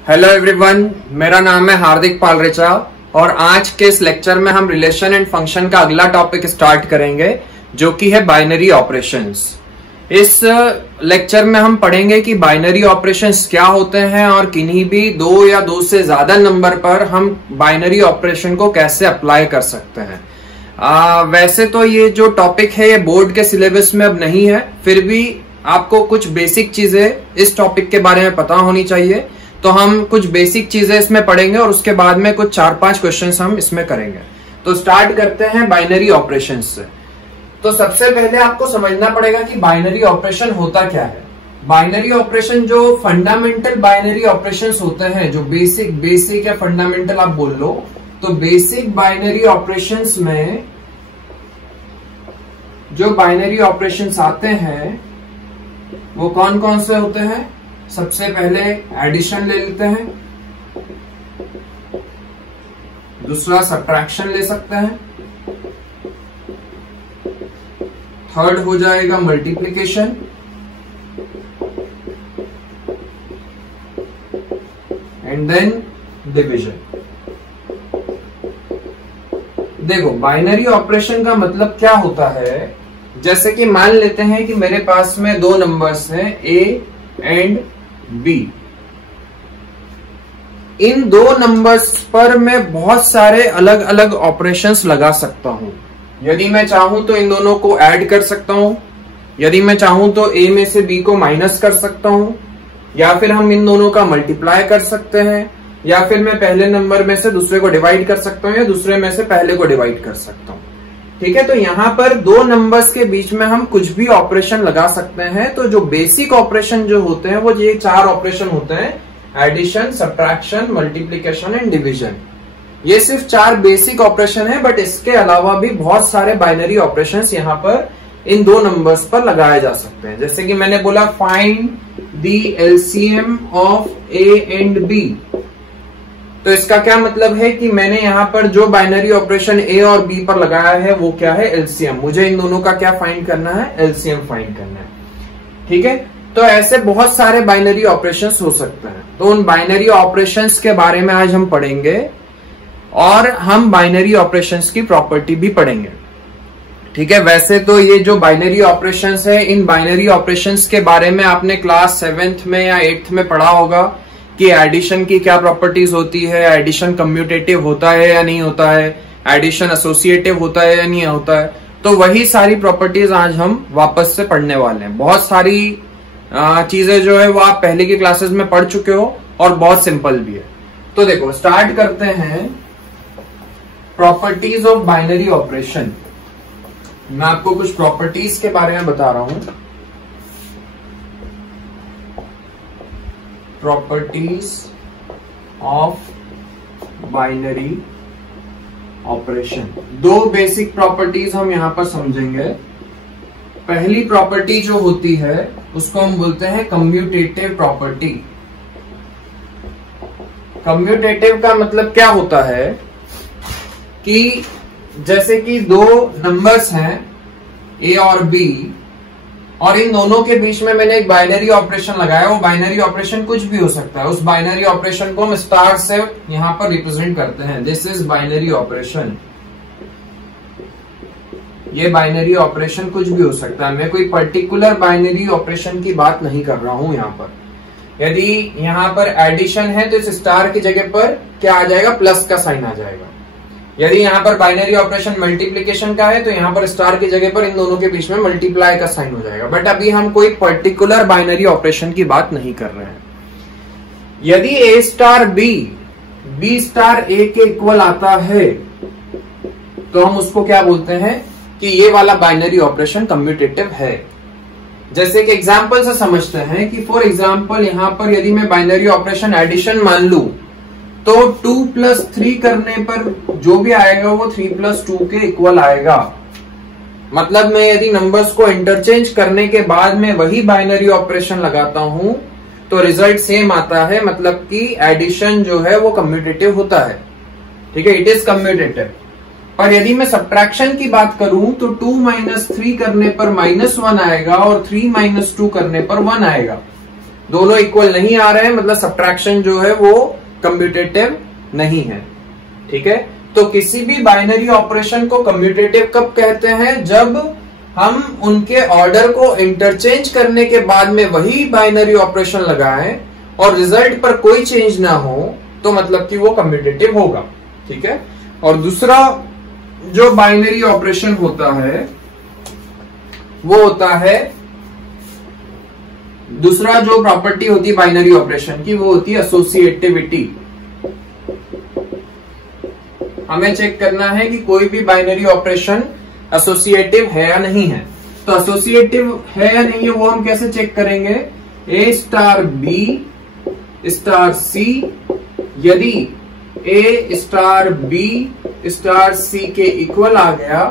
Hello everyone, मेरा नाम है हार्दिक पालरेचा और आज के इस लेक्चर में हम रिलेशन एंड फंक्शन का अगला टॉपिक स्टार्ट करेंगे जो कि है बाइनरी ऑपरेशंस। इस लेक्चर में हम पढ़ेंगे कि बाइनरी ऑपरेशंस क्या होते हैं और किन्हीं भी दो या दो से ज्यादा नंबर पर हम बाइनरी ऑपरेशन को कैसे अप्लाई कर सकते हैं। वैसे तो ये जो टॉपिक है ये बोर्ड के सिलेबस में अब नहीं है, फिर भी आपको कुछ बेसिक चीजें इस टॉपिक के बारे में पता होनी चाहिए। तो हम कुछ बेसिक चीजें इसमें पढ़ेंगे और उसके बाद में कुछ 4-5 क्वेश्चंस हम इसमें करेंगे। तो स्टार्ट करते हैं बाइनरी ऑपरेशंस से। तो सबसे पहले आपको समझना पड़ेगा कि बाइनरी ऑपरेशन होता क्या है। बाइनरी ऑपरेशन जो फंडामेंटल बाइनरी ऑपरेशंस होते हैं, जो बेसिक या फंडामेंटल आप बोल लो, तो बेसिक बाइनरी ऑपरेशंस में जो बाइनरी ऑपरेशंस आते हैं वो कौन कौन से होते हैं। सबसे पहले एडिशन ले लेते हैं, दूसरा सब्ट्रैक्शन ले सकते हैं, थर्ड हो जाएगा मल्टीप्लिकेशन, एंड देन डिवीजन। देखो, बाइनरी ऑपरेशन का मतलब क्या होता है। जैसे कि मान लेते हैं कि मेरे पास में दो नंबर्स हैं ए एंड बी। इन दो नंबर्स पर मैं बहुत सारे अलग अलग ऑपरेशंस लगा सकता हूं। यदि मैं चाहूं तो इन दोनों को ऐड कर सकता हूं, यदि मैं चाहूं तो ए में से बी को माइनस कर सकता हूं, या फिर हम इन दोनों का मल्टीप्लाई कर सकते हैं, या फिर मैं पहले नंबर में से दूसरे को डिवाइड कर सकता हूं या दूसरे में से पहले को डिवाइड कर सकता हूं। ठीक है, तो यहां पर दो नंबर्स के बीच में हम कुछ भी ऑपरेशन लगा सकते हैं। तो जो बेसिक ऑपरेशन जो होते हैं वो ये 4 ऑपरेशन होते हैं: addition, subtraction, multiplication and division. ये सिर्फ 4 बेसिक ऑपरेशन है, बट इसके अलावा भी बहुत सारे बाइनरी ऑपरेशंस यहाँ पर इन दो नंबर्स पर लगाए जा सकते हैं। जैसे कि मैंने बोला find the LCM of A and B. तो इसका क्या मतलब है कि मैंने यहां पर जो बाइनरी ऑपरेशन ए और बी पर लगाया है वो क्या है, एलसीएम। मुझे इन दोनों का क्या फाइंड करना है, एलसीएम फाइंड करना है। ठीक है, तो ऐसे बहुत सारे बाइनरी ऑपरेशंस हो सकते हैं। तो उन बाइनरी ऑपरेशंस के बारे में आज हम पढ़ेंगे और हम बाइनरी ऑपरेशंस की प्रॉपर्टी भी पढ़ेंगे। ठीक है, वैसे तो ये जो बाइनरी ऑपरेशंस है, इन बाइनरी ऑपरेशंस के बारे में आपने क्लास 7th में या 8th में पढ़ा होगा कि एडिशन की क्या प्रॉपर्टीज होती है, एडिशन कम्यूटेटिव होता है या नहीं होता है, एडिशन एसोसिएटिव होता है या नहीं होता है। तो वही सारी प्रॉपर्टीज आज हम वापस से पढ़ने वाले हैं। बहुत सारी चीजें जो है वो आप पहले की क्लासेस में पढ़ चुके हो और बहुत सिंपल भी है। तो देखो, स्टार्ट करते हैं प्रॉपर्टीज ऑफ बाइनरी ऑपरेशन। मैं आपको कुछ प्रॉपर्टीज के बारे में बता रहा हूं। Properties of binary operation, 2 basic properties हम यहां पर समझेंगे। पहली प्रॉपर्टी जो होती है उसको हम बोलते हैं कम्यूटेटिव प्रॉपर्टी। कम्यूटेटिव का मतलब क्या होता है कि जैसे कि दो नंबर्स हैं ए और बी, और इन दोनों के बीच में मैंने एक बाइनरी ऑपरेशन लगाया। वो बाइनरी ऑपरेशन कुछ भी हो सकता है। उस बाइनरी ऑपरेशन को हम स्टार से यहां पर रिप्रेजेंट करते हैं। This is binary operation. ये बाइनरी ऑपरेशन कुछ भी हो सकता है। मैं कोई पर्टिकुलर बाइनरी ऑपरेशन की बात नहीं कर रहा हूं यहां पर। यदि यहां पर एडिशन है तो इस स्टार की जगह पर क्या आ जाएगा, प्लस का साइन आ जाएगा। यदि यहाँ पर बाइनरी ऑपरेशन मल्टीप्लिकेशन का है तो यहाँ पर स्टार की जगह पर इन दोनों के बीच में मल्टीप्लाई का साइन हो जाएगा। बट अभी हम कोई पर्टिकुलर बाइनरी ऑपरेशन की बात नहीं कर रहे हैं। यदि ए स्टार बी स्टार ए के इक्वल आता है तो हम उसको क्या बोलते हैं कि ये वाला बाइनरी ऑपरेशन कम्यूटेटिव है। जैसे कि एग्जाम्पल से समझते हैं कि फॉर एग्जाम्पल यहां पर यदि मैं बाइनरी ऑपरेशन एडिशन मान लू तो 2 + 3 करने पर जो भी आएगा वो 3 + 2 के इक्वल आएगा। मतलब मैं यदि नंबर्स को इंटरचेंज करने के बाद में वही बाइनरी ऑपरेशन लगाता हूं तो रिजल्ट सेम आता है। मतलब कि एडिशन जो है वो कम्यूटेटिव होता है। ठीक है, इट इज कम्यूटेटिव। पर यदि मैं सब्ट्रैक्शन की बात करूं तो 2 - 3 करने पर -1 आएगा और 3 - 2 करने पर 1 आएगा। दोनों इक्वल नहीं आ रहे हैं, मतलब सब्ट्रैक्शन जो है वो कम्यूटेटिव नहीं है। ठीक है, तो किसी भी बाइनरी ऑपरेशन को कम्यूटेटिव कब कहते हैं? जब हम उनके ऑर्डर को इंटरचेंज करने के बाद में वही बाइनरी ऑपरेशन लगाएं और रिजल्ट पर कोई चेंज ना हो, तो मतलब कि वो कम्यूटेटिव होगा। ठीक है, और दूसरा जो बाइनरी ऑपरेशन होता है वो होता है, दूसरा जो प्रॉपर्टी होती है बाइनरी ऑपरेशन की वो होती है एसोसिएटिविटी। हमें चेक करना है कि कोई भी बाइनरी ऑपरेशन एसोसिएटिव है या नहीं है। तो एसोसिएटिव है या नहीं है वो हम कैसे चेक करेंगे? ए स्टार बी स्टार सी, यदि ए स्टार बी स्टार सी के इक्वल आ गया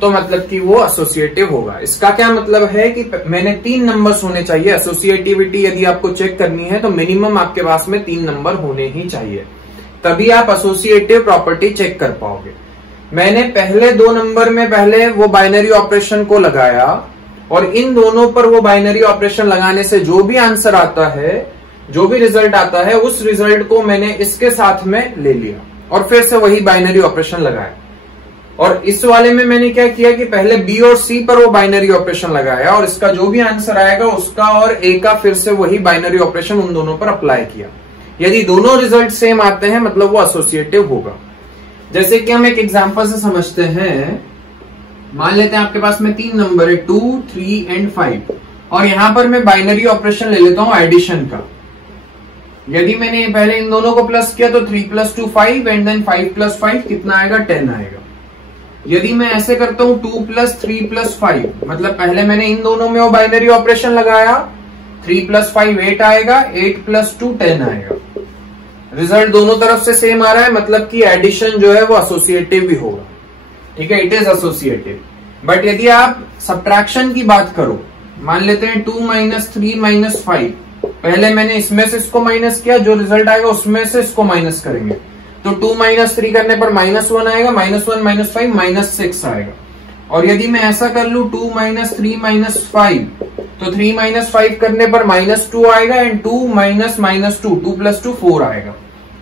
तो मतलब कि वो एसोसिएटिव होगा। इसका क्या मतलब है कि मैंने 3 नंबर्स होने चाहिए। एसोसिएटिविटी यदि आपको चेक करनी है तो मिनिमम आपके पास में 3 नंबर होने ही चाहिए, तभी आप एसोसिएटिव प्रॉपर्टी चेक कर पाओगे। मैंने पहले 2 नंबर में पहले वो बाइनरी ऑपरेशन को लगाया और इन दोनों पर वो बाइनरी ऑपरेशन लगाने से जो भी आंसर आता है, जो भी रिजल्ट आता है, उस रिजल्ट को मैंने इसके साथ में ले लिया और फिर से वही बाइनरी ऑपरेशन लगाया। और इस वाले में मैंने क्या किया कि पहले बी और सी पर वो बाइनरी ऑपरेशन लगाया और इसका जो भी आंसर आएगा उसका और ए का फिर से वही बाइनरी ऑपरेशन उन दोनों पर अप्लाई किया। यदि दोनों रिजल्ट सेम आते हैं मतलब वो एसोसिएटिव होगा। जैसे कि हम एक एग्जांपल से समझते हैं, मान लेते हैं आपके पास में 3 नंबर है 2, 3 एंड 5 और यहां पर मैं बाइनरी ऑपरेशन ले लेता हूं एडिशन का। यदि मैंने पहले इन दोनों को प्लस किया तो 3 + 2 5 एंड देन 5 + 5 कितना आएगा? 10 आएगा। यदि मैं ऐसे करता हूं 2 + 3 + 5, मतलब पहले मैंने इन दोनों में वो बाइनरी ऑपरेशन लगाया, 3 + 5 8 आएगा, 8 + 2 10 आएगा। रिजल्ट दोनों तरफ से सेम आ रहा है, मतलब कि एडिशन जो है वो एसोसिएटिव भी होगा। ठीक है, इट इज एसोसिएटिव। बट यदि आप सब्ट्रैक्शन की बात करो, मान लेते हैं 2 - 3 - 5, पहले मैंने इसमें से इसको माइनस किया, जो रिजल्ट आएगा उसमें से इसको माइनस करेंगे तो 2 - 3 करने पर -1 आएगा, -1 - 5 -6 आएगा। और यदि मैं ऐसा कर लू 2 - 3 - 5 तो 3 - 5 करने पर -2 आएगा एंड 2 - -2 2 + 2 4 आएगा।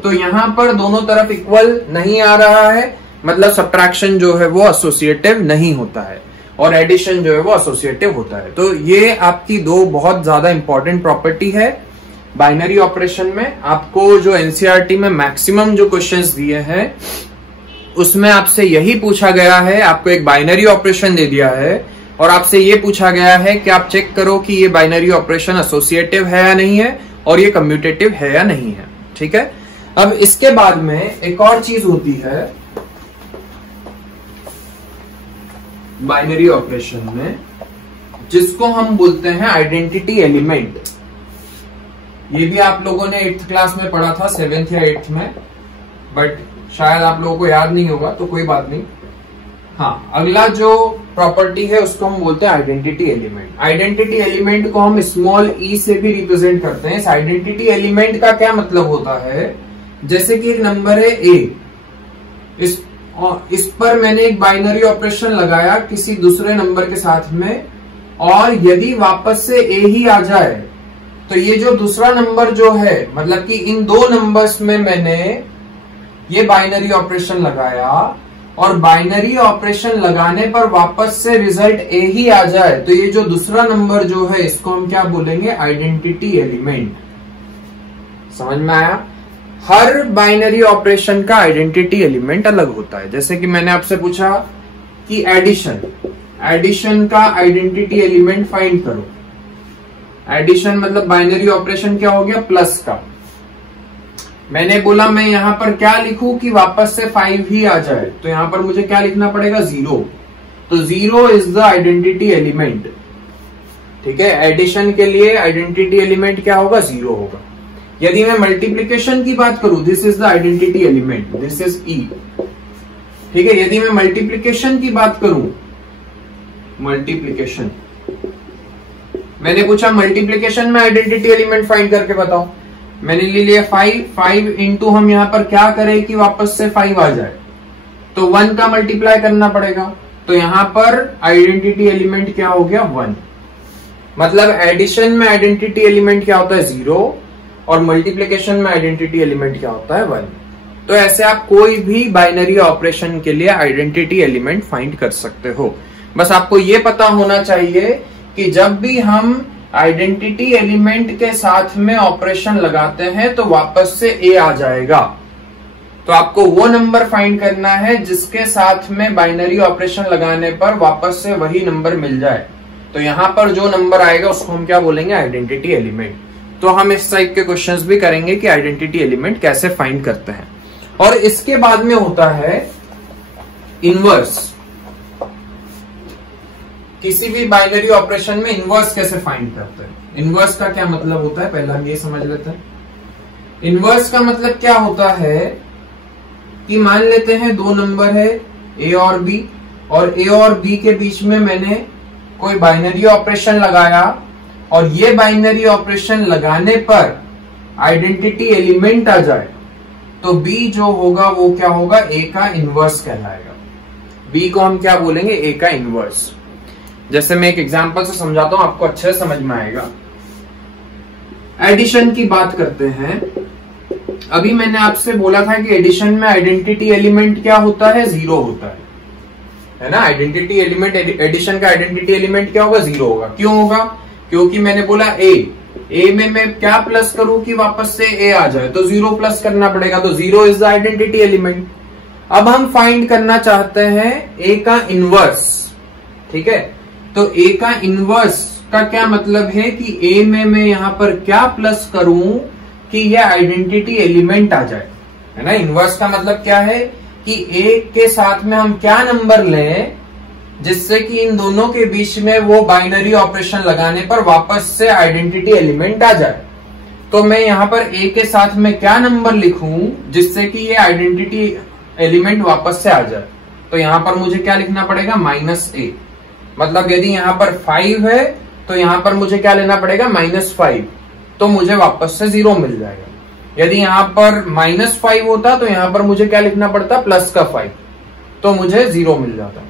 तो यहां पर दोनों तरफ इक्वल नहीं आ रहा है, मतलब सब्ट्रैक्शन जो है वो एसोसिएटिव नहीं होता है और एडिशन जो है वो एसोसिएटिव होता है। तो ये आपकी 2 बहुत ज्यादा इंपॉर्टेंट प्रॉपर्टी है बाइनरी ऑपरेशन में। आपको जो एनसीईआरटी में मैक्सिमम जो क्वेश्चंस दिए हैं उसमें आपसे यही पूछा गया है, आपको एक बाइनरी ऑपरेशन दे दिया है और आपसे ये पूछा गया है कि आप चेक करो कि ये बाइनरी ऑपरेशन एसोसिएटिव है या नहीं है और ये कम्यूटेटिव है या नहीं है। ठीक है, अब इसके बाद में एक और चीज होती है बाइनरी ऑपरेशन में, जिसको हम बोलते हैं आइडेंटिटी एलिमेंट। ये भी आप लोगों ने 8th क्लास में पढ़ा था, 7th या 8th में, बट शायद आप लोगों को याद नहीं होगा तो कोई बात नहीं। हाँ, अगला जो प्रॉपर्टी है उसको हम बोलते हैं आइडेंटिटी एलिमेंट। आइडेंटिटी एलिमेंट को हम स्मॉल ई से भी रिप्रेजेंट करते हैं। इस आइडेंटिटी एलिमेंट का क्या मतलब होता है? जैसे कि एक नंबर है ए, इस पर मैंने एक बाइनरी ऑपरेशन लगाया किसी दूसरे नंबर के साथ में, और यदि वापस से ए ही आ जाए तो ये जो दूसरा नंबर जो है, मतलब कि इन 2 नंबर्स में मैंने ये बाइनरी ऑपरेशन लगाया और बाइनरी ऑपरेशन लगाने पर वापस से रिजल्ट ए ही आ जाए, तो ये जो दूसरा नंबर जो है इसको हम क्या बोलेंगे? Identity element. समझ में आया? हर बाइनरी ऑपरेशन का आइडेंटिटी एलिमेंट अलग होता है। जैसे कि मैंने आपसे पूछा कि एडिशन का आइडेंटिटी एलिमेंट फाइंड करो। एडिशन मतलब बाइनरी ऑपरेशन क्या हो गया? प्लस का। मैंने बोला मैं यहां पर क्या लिखूं कि वापस से 5 ही आ जाए, तो यहां पर मुझे क्या लिखना पड़ेगा? 0। तो 0 इज द आइडेंटिटी एलिमेंट। ठीक है, एडिशन के लिए आइडेंटिटी एलिमेंट क्या होगा? 0 होगा। यदि मैं मल्टीप्लीकेशन की बात करूं, this is the identity element, this is e. ठीक है, यदि मैं मल्टीप्लीकेशन की बात करूं, मल्टीप्लीकेशन मैंने पूछा मल्टीप्लीकेशन में आइडेंटिटी एलिमेंट फाइंड करके बताओ। मैंने ले लिया 5 इंटू हम यहां पर क्या करें कि वापस से 5 आ जाए, तो 1 का मल्टीप्लाई करना पड़ेगा। तो यहां पर आइडेंटिटी एलिमेंट क्या हो गया? 1। मतलब एडिशन में आइडेंटिटी एलिमेंट क्या होता है 0 और मल्टीप्लिकेशन में आइडेंटिटी एलिमेंट क्या होता है 1। तो ऐसे आप कोई भी बाइनरी ऑपरेशन के लिए आइडेंटिटी एलिमेंट फाइंड कर सकते हो। बस आपको ये पता होना चाहिए कि जब भी हम आइडेंटिटी एलिमेंट के साथ में ऑपरेशन लगाते हैं तो वापस से ए आ जाएगा। तो आपको वो नंबर फाइंड करना है जिसके साथ में बाइनरी ऑपरेशन लगाने पर वापस से वही नंबर मिल जाए। तो यहां पर जो नंबर आएगा उसको हम क्या बोलेंगे, आइडेंटिटी एलिमेंट। तो हम इस टाइप के क्वेश्चंस भी करेंगे कि आइडेंटिटी एलिमेंट कैसे फाइंड करते हैं। और इसके बाद में होता है इनवर्स। किसी भी बाइनरी ऑपरेशन में इनवर्स कैसे फाइंड करते हैं। इनवर्स का क्या मतलब होता है, पहले हम ये समझ लेते हैं। इनवर्स का मतलब क्या होता है कि मान लेते हैं दो नंबर है ए और बी, और ए और बी के बीच में मैंने कोई बाइनरी ऑपरेशन लगाया और ये बाइनरी ऑपरेशन लगाने पर आइडेंटिटी एलिमेंट आ जाए तो बी जो होगा वो क्या होगा, ए का इनवर्स कहलाएगा। बी को हम क्या बोलेंगे, ए का इनवर्स। जैसे मैं एक एग्जांपल से समझाता हूं, आपको अच्छे से समझ में आएगा। एडिशन की बात करते हैं। अभी मैंने आपसे बोला था कि एडिशन में आइडेंटिटी एलिमेंट क्या होता है, 0 होता है ना। आइडेंटिटी एलिमेंट, एडिशन का आइडेंटिटी एलिमेंट क्या होगा, 0 होगा। क्यों होगा, क्योंकि मैंने बोला ए में मैं क्या प्लस करूं कि वापस से ए आ जाए, तो 0 प्लस करना पड़ेगा। तो 0 इज द आइडेंटिटी एलिमेंट। अब हम फाइंड करना चाहते हैं ए का इनवर्स, ठीक है। तो ए का इनवर्स का क्या मतलब है कि ए में मैं यहां पर क्या प्लस करूं कि यह आइडेंटिटी एलिमेंट आ जाए, है ना। इनवर्स का मतलब क्या है कि ए के साथ में हम क्या नंबर लें जिससे कि इन दोनों के बीच में वो बाइनरी ऑपरेशन लगाने पर वापस से आइडेंटिटी एलिमेंट आ जाए। तो मैं यहां पर ए के साथ में क्या नंबर लिखूं जिससे कि ये आइडेंटिटी एलिमेंट वापस से आ जाए। तो यहां पर मुझे क्या लिखना पड़ेगा, -a। मतलब यदि यहां पर 5 है तो यहां पर मुझे क्या लेना पड़ेगा, -5, तो मुझे वापस से 0 मिल जाएगा। यदि यहां पर -5 होता तो यहां पर मुझे क्या लिखना पड़ता, +5, तो मुझे 0 मिल जाता।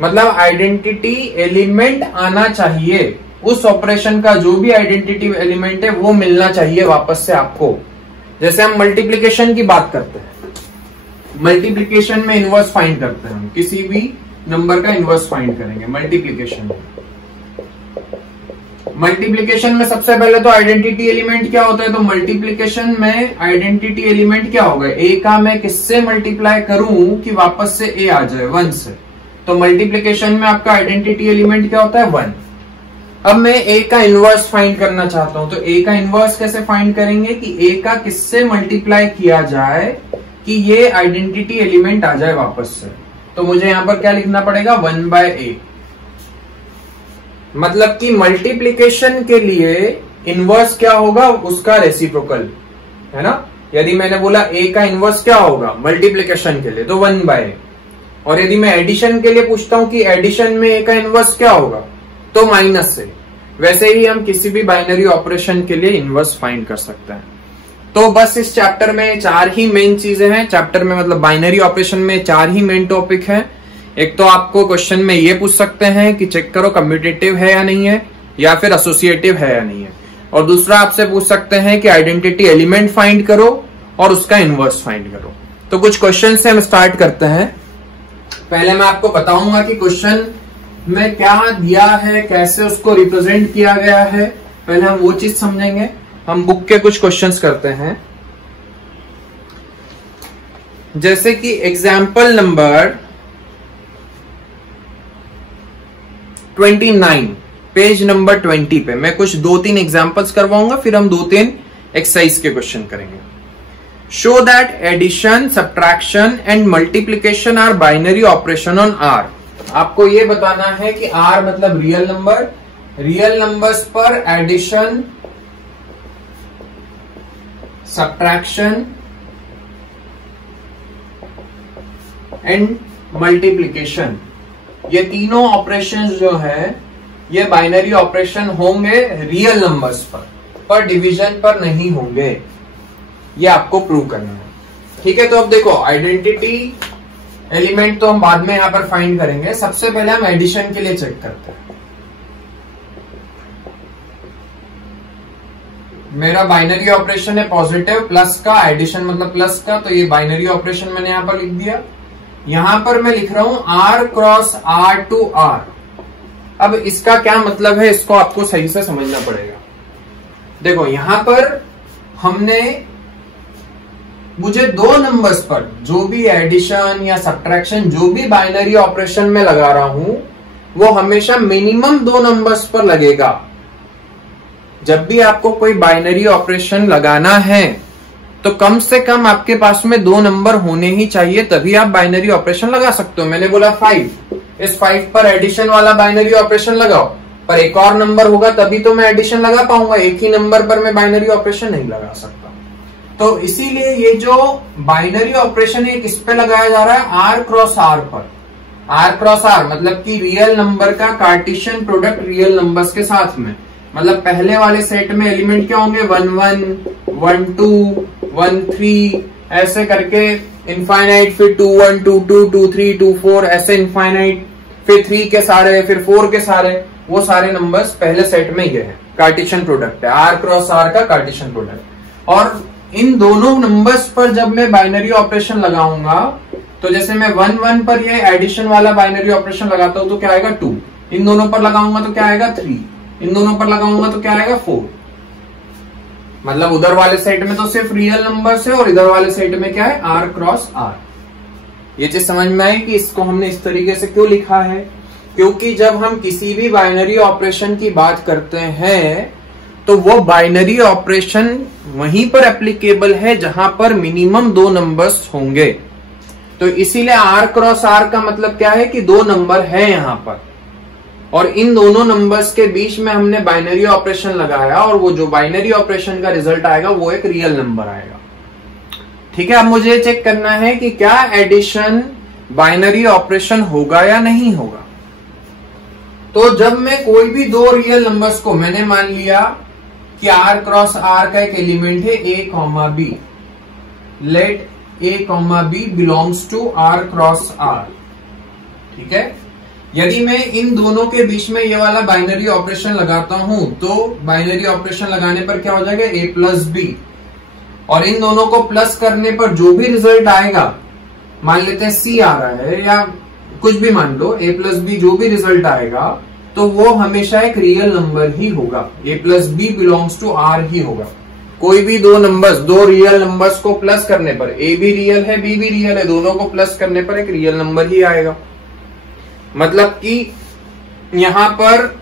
मतलब आइडेंटिटी एलिमेंट आना चाहिए, उस ऑपरेशन का जो भी आइडेंटिटी एलिमेंट है वो मिलना चाहिए वापस से आपको। जैसे हम मल्टीप्लिकेशन की बात करते हैं, मल्टीप्लिकेशन में इनवर्स फाइंड करते हैं। हम किसी भी नंबर का इनवर्स फाइंड करेंगे मल्टीप्लिकेशन में। मल्टीप्लिकेशन में सबसे पहले तो आइडेंटिटी एलिमेंट क्या होता है, तो मल्टीप्लिकेशन में आइडेंटिटी एलिमेंट क्या होगा, ए का मैं किससे मल्टीप्लाई करूं कि वापस से ए आ जाए, 1 से। तो मल्टीप्लिकेशन में आपका आइडेंटिटी एलिमेंट क्या होता है, 1। अब मैं ए का इनवर्स फाइंड करना चाहता हूं, तो ए का इनवर्स कैसे फाइंड करेंगे कि ए का किससे मल्टीप्लाई किया जाए कि ये आइडेंटिटी एलिमेंट आ जाए वापस से। तो मुझे यहां पर क्या लिखना पड़ेगा, 1/a। मतलब कि मल्टीप्लिकेशन के लिए इनवर्स क्या होगा, उसका रेसिप्रोकल, है ना। यदि मैंने बोला ए का इनवर्स क्या होगा मल्टीप्लिकेशन के लिए, तो 1/a। और यदि मैं एडिशन के लिए पूछता हूं कि एडिशन में ए का इनवर्स क्या होगा, तो माइनस से। वैसे ही हम किसी भी बाइनरी ऑपरेशन के लिए इनवर्स फाइंड कर सकते हैं। तो बस इस चैप्टर में 4 ही मेन चीजें हैं। चैप्टर में मतलब बाइनरी ऑपरेशन में 4 ही मेन टॉपिक है। एक तो आपको क्वेश्चन में ये पूछ सकते हैं कि चेक करो कम्यूटेटिव है या नहीं है, या फिर एसोसिएटिव है या नहीं है। और दूसरा आपसे पूछ सकते हैं कि आइडेंटिटी एलिमेंट फाइंड करो और उसका इनवर्स फाइंड करो। तो कुछ क्वेश्चन से हम स्टार्ट करते हैं। पहले मैं आपको बताऊंगा कि क्वेश्चन में क्या दिया है, कैसे उसको रिप्रेजेंट किया गया है। पहले हम वो चीज समझेंगे। हम बुक के कुछ क्वेश्चंस करते हैं, जैसे कि एग्जाम्पल नंबर 29, पेज नंबर 20 पे मैं कुछ 2-3 एग्जाम्पल्स करवाऊंगा, फिर हम 2-3 एक्सरसाइज के क्वेश्चन करेंगे। Show that addition, subtraction and multiplication are binary operation on R. आपको ये बताना है कि आर मतलब रियल नंबर, रियल नंबर्स पर एडिशन, सब्ट्रैक्शन एंड मल्टीप्लीकेशन, ये तीनों ऑपरेशन जो है ये बाइनरी ऑपरेशन होंगे रियल नंबर्स पर डिवीजन पर नहीं होंगे। ये आपको प्रूव करना है, ठीक है। तो अब देखो आइडेंटिटी एलिमेंट तो हम बाद में यहां पर फाइंड करेंगे। सबसे पहले हम एडिशन के लिए चेक करते हैं। मेरा बाइनरी ऑपरेशन है पॉजिटिव प्लस का, एडिशन मतलब प्लस का, तो ये बाइनरी ऑपरेशन मैंने यहां पर लिख दिया। यहां पर मैं लिख रहा हूं R cross R to R। अब इसका क्या मतलब है, इसको आपको सही से समझना पड़ेगा। देखो यहां पर मुझे दो नंबर्स पर जो भी एडिशन या सब्ट्रैक्शन जो भी बाइनरी ऑपरेशन में लगा रहा हूं वो हमेशा मिनिमम दो नंबर्स पर लगेगा। जब भी आपको कोई बाइनरी ऑपरेशन लगाना है तो कम से कम आपके पास में दो नंबर होने ही चाहिए, तभी आप बाइनरी ऑपरेशन लगा सकते हो। मैंने बोला 5, इस 5 पर एडिशन वाला बाइनरी ऑपरेशन लगाओ, पर एक और नंबर होगा तभी तो मैं एडिशन लगा पाऊंगा, एक ही नंबर पर मैं बाइनरी ऑपरेशन नहीं लगा सकता। तो इसीलिए ये जो बाइनरी ऑपरेशन है किस पे लगाया जा रहा है, R क्रॉस R पर। R क्रॉस R मतलब कि रियल नंबर का कार्टेशियन प्रोडक्ट रियल नंबर्स के साथ में, मतलब पहले वाले सेट में एलिमेंट क्या होंगे, 1 1 1 2 1 3 ऐसे करके इनफाइनाइट, फिर 2 1 2 2 2 3 2 4 ऐसे इनफाइनाइट, फिर 3 के सारे, फिर 4 के सारे, वो सारे नंबर्स पहले सेट में ये है, कार्टेशियन प्रोडक्ट है, R क्रॉस R का कार्टेशियन प्रोडक्ट। और इन दोनों नंबर्स पर जब मैं बाइनरी ऑपरेशन लगाऊंगा तो जैसे मैं 1 1 पर ये एडिशन वाला बाइनरी ऑपरेशन लगाता हूं तो क्या आएगा 2, इन दोनों पर लगाऊंगा तो क्या आएगा 3, इन दोनों पर लगाऊंगा तो क्या आएगा 4। मतलब उधर वाले सेट में तो सिर्फ रियल नंबर्स है और इधर वाले सेट में क्या है, R क्रॉस R। ये चीज समझ में आई कि इसको हमने इस तरीके से क्यों लिखा है, क्योंकि जब हम किसी भी बाइनरी ऑपरेशन की बात करते हैं तो वो बाइनरी ऑपरेशन वहीं पर एप्लीकेबल है जहां पर मिनिमम दो नंबर्स होंगे। तो इसीलिए R क्रॉस R का मतलब क्या है कि दो नंबर है यहां पर, और इन दोनों नंबर्स के बीच में हमने बाइनरी ऑपरेशन लगाया और वो जो बाइनरी ऑपरेशन का रिजल्ट आएगा वो एक रियल नंबर आएगा। ठीक है, अब मुझे चेक करना है कि क्या एडिशन बाइनरी ऑपरेशन होगा या नहीं होगा। तो जब मैं कोई भी दो रियल नंबर्स को, मैंने मान लिया कि R क्रॉस R का एक एलिमेंट है A, B, let A, B belongs to R cross R। ठीक है, यदि मैं इन दोनों के बीच में ये वाला बाइनरी ऑपरेशन लगाता हूं तो बाइनरी ऑपरेशन लगाने पर क्या हो जाएगा, A प्लस B, और इन दोनों को प्लस करने पर जो भी रिजल्ट आएगा, मान लेते हैं C आ रहा है या कुछ भी मान लो, A प्लस B जो भी रिजल्ट आएगा तो वो हमेशा एक रियल नंबर ही होगा, A plus B belongs to R ही होगा। कोई भी दो नंबर्स, दो रियल नंबर्स को प्लस करने पर, A भी रियल है B भी रियल है, दोनों को प्लस करने पर एक रियल नंबर ही आएगा। मतलब कि यहां पर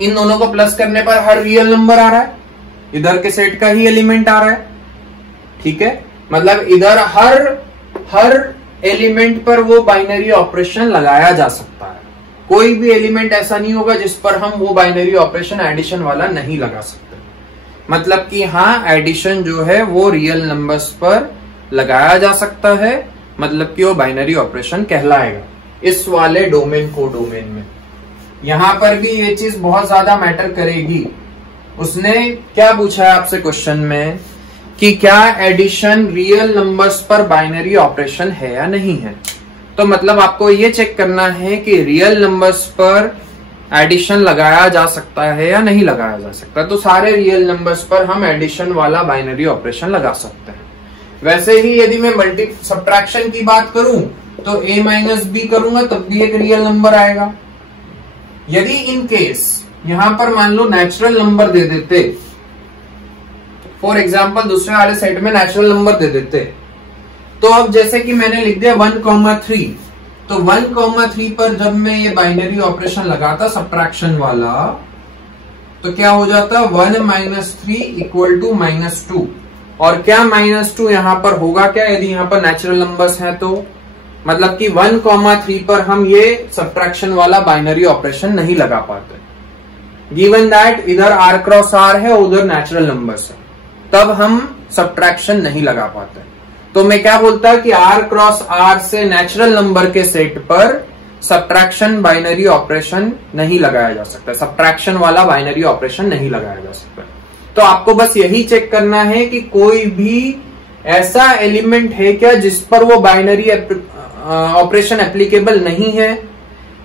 इन दोनों को प्लस करने पर हर रियल नंबर आ रहा है, इधर के सेट का ही एलिमेंट आ रहा है। ठीक है, मतलब इधर हर एलिमेंट पर वो बाइनरी ऑपरेशन लगाया जा सकता है। कोई भी एलिमेंट ऐसा नहीं होगा जिस पर हम वो बाइनरी ऑपरेशन एडिशन वाला नहीं लगा सकते। मतलब कि हाँ, एडिशन जो है वो रियल नंबर्स पर लगाया जा सकता है, मतलब कि वो बाइनरी ऑपरेशन कहलाएगा इस वाले डोमेन में। यहां पर भी ये चीज बहुत ज्यादा मैटर करेगी। उसने क्या पूछा है आपसे क्वेश्चन में कि क्या एडिशन रियल नंबर्स पर बाइनरी ऑपरेशन है या नहीं है। तो मतलब आपको ये चेक करना है कि रियल नंबर्स पर एडिशन लगाया जा सकता है या नहीं लगाया जा सकता। तो सारे रियल नंबर्स पर हम एडिशन वाला बाइनरी ऑपरेशन लगा सकते हैं। वैसे ही यदि मैं सब्ट्रैक्शन की बात करूं तो A माइनस B करूंगा तब भी एक रियल नंबर आएगा। यदि इन केस यहां पर मान लो नेचुरल नंबर दे देते, फॉर एग्जाम्पल दूसरे वाले सेट में नेचुरल नंबर दे देते, तो अब जैसे कि मैंने लिख दिया 1,3, तो 1,3 पर जब मैं ये बाइनरी ऑपरेशन लगाता सब्ट्रैक्शन वाला तो क्या हो जाता, 1 माइनस 3 इक्वल टू -2। और क्या -2 यहां पर होगा क्या, यदि यहां पर नेचुरल नंबर्स हैं तो मतलब कि 1,3 पर हम ये सब्ट्रैक्शन वाला बाइनरी ऑपरेशन नहीं लगा पाते। गिवन दैट इधर R क्रॉस R है उधर नेचुरल नंबर्स है, तब हम सब्ट्रैक्शन नहीं लगा पाते। तो मैं क्या बोलता कि R क्रॉस R से नेचुरल नंबर के सेट पर सब्ट्रैक्शन बाइनरी ऑपरेशन नहीं लगाया जा सकता, सब्ट्रैक्शन वाला बाइनरी ऑपरेशन नहीं लगाया जा सकता। तो आपको बस यही चेक करना है कि कोई भी ऐसा एलिमेंट है क्या जिस पर वो बाइनरी ऑपरेशन एप्लीकेबल नहीं है।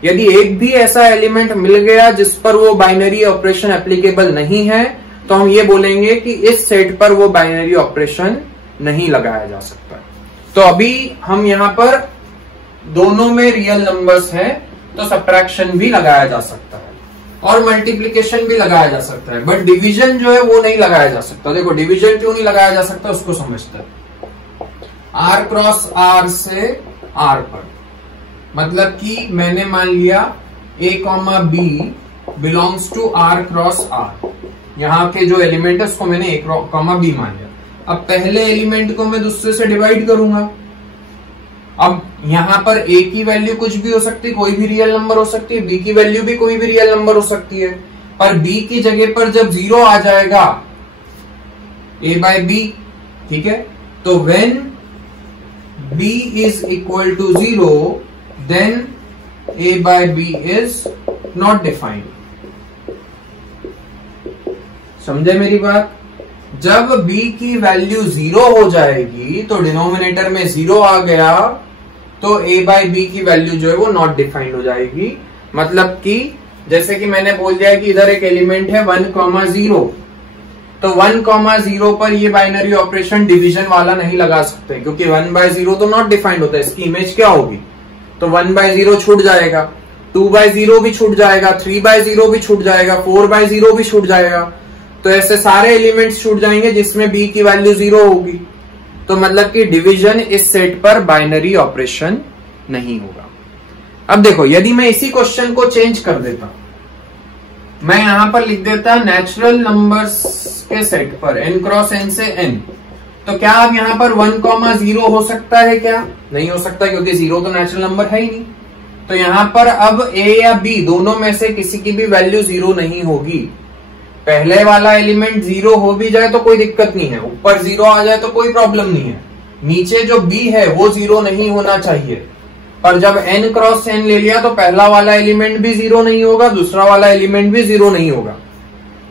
यदि एक भी ऐसा एलिमेंट मिल गया जिस पर वो बाइनरी ऑपरेशन एप्लीकेबल नहीं है तो हम ये बोलेंगे कि इस सेट पर वो बाइनरी ऑपरेशन नहीं लगाया जा सकता। तो अभी हम यहां पर दोनों में रियल नंबर्स हैं, तो सब्ट्रैक्शन भी लगाया जा सकता है और मल्टीप्लीकेशन भी लगाया जा सकता है, बट डिवीजन जो है वो नहीं लगाया जा सकता। देखो डिवीजन क्यों नहीं लगाया जा सकता उसको समझते हैं। R क्रॉस R से R पर, मतलब कि मैंने मान लिया A comma B belongs to R cross R। यहाँ के जो एलिमेंट है उसको मैंने A कॉमा B मान लिया। अब पहले एलिमेंट को मैं दूसरे से डिवाइड करूंगा। अब यहां पर A की वैल्यू कुछ भी हो सकती है, कोई भी रियल नंबर हो सकती है, B की वैल्यू भी कोई भी रियल नंबर हो सकती है, पर B की जगह पर जब 0 आ जाएगा A बाय B, ठीक है, तो when B is equal to 0 then A by B is not defined. समझे मेरी बात? जब B की वैल्यू 0 हो जाएगी तो डिनोमिनेटर में 0 आ गया तो A बाय B की वैल्यू जो है वो नॉट डिफाइंड हो जाएगी। मतलब कि जैसे कि मैंने बोल दिया कि इधर एक एलिमेंट है 1,0, तो 1,0 पर ये बाइनरी ऑपरेशन डिवीजन वाला नहीं लगा सकते, क्योंकि 1/0 तो नॉट डिफाइंड होता है। इसकी इमेज क्या होगी? तो 1/0 छूट जाएगा, 2/0 भी छूट जाएगा, 3/0 भी छूट जाएगा, 4/0 भी छूट जाएगा। तो ऐसे सारे एलिमेंट्स छूट जाएंगे जिसमें B की वैल्यू 0 होगी। तो मतलब कि डिवीजन इस सेट पर बाइनरी ऑपरेशन नहीं होगा। अब देखो, यदि मैं इसी क्वेश्चन को चेंज कर देता, मैं यहां पर लिख देता नेचुरल नंबर्स के सेट पर n क्रॉस n से n, तो क्या अब यहां पर 1,0 हो सकता है? क्या नहीं हो सकता, क्योंकि 0 तो नेचुरल नंबर है ही नहीं। तो यहां पर अब A या B दोनों में से किसी की भी वैल्यू 0 नहीं होगी। पहले वाला एलिमेंट 0 हो भी जाए तो कोई दिक्कत नहीं है, ऊपर 0 आ जाए तो कोई प्रॉब्लम नहीं है, नीचे जो B है वो 0 नहीं होना चाहिए। पर जब n क्रॉस n ले लिया तो पहला वाला एलिमेंट भी 0 नहीं होगा, दूसरा वाला एलिमेंट भी 0 नहीं होगा।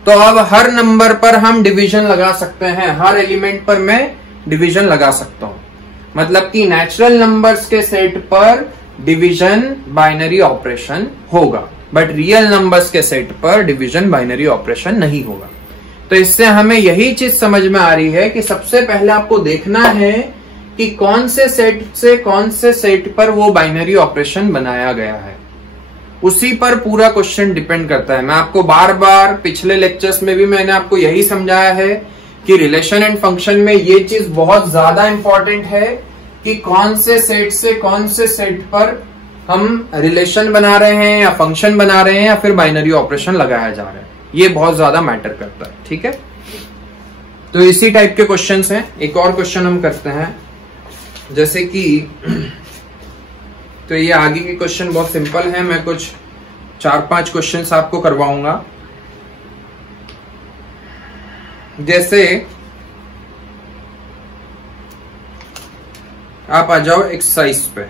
तो अब हर नंबर पर हम डिवीजन लगा सकते हैं, हर एलिमेंट पर मैं डिवीजन लगा सकता हूं। मतलब कि नेचुरल नंबर्स के सेट पर डिवीजन बाइनरी ऑपरेशन होगा, बट रियल नंबर्स के सेट पर डिवीजन बाइनरी ऑपरेशन नहीं होगा। तो इससे हमें यही चीज समझ में आ रही है कि सबसे पहले आपको देखना है कि कौन से सेट से कौन से सेट पर वो बाइनरी ऑपरेशन बनाया गया है, उसी पर पूरा क्वेश्चन डिपेंड करता है। मैं आपको बार बार पिछले लेक्चर्स में भी मैंने आपको यही समझाया है कि रिलेशन एंड फंक्शन में ये चीज बहुत ज्यादा इंपॉर्टेंट है कि कौन से सेट से कौन से सेट पर हम रिलेशन बना रहे हैं या फंक्शन बना रहे हैं या फिर बाइनरी ऑपरेशन लगाया जा रहा है, ये बहुत ज्यादा मैटर करता है। ठीक है, तो इसी टाइप के क्वेश्चंस हैं। एक और क्वेश्चन हम करते हैं, जैसे कि तो ये आगे के क्वेश्चन बहुत सिंपल है, मैं कुछ 4-5 क्वेश्चंस आपको करवाऊंगा। जैसे आप आ जाओ एक्सरसाइज पे,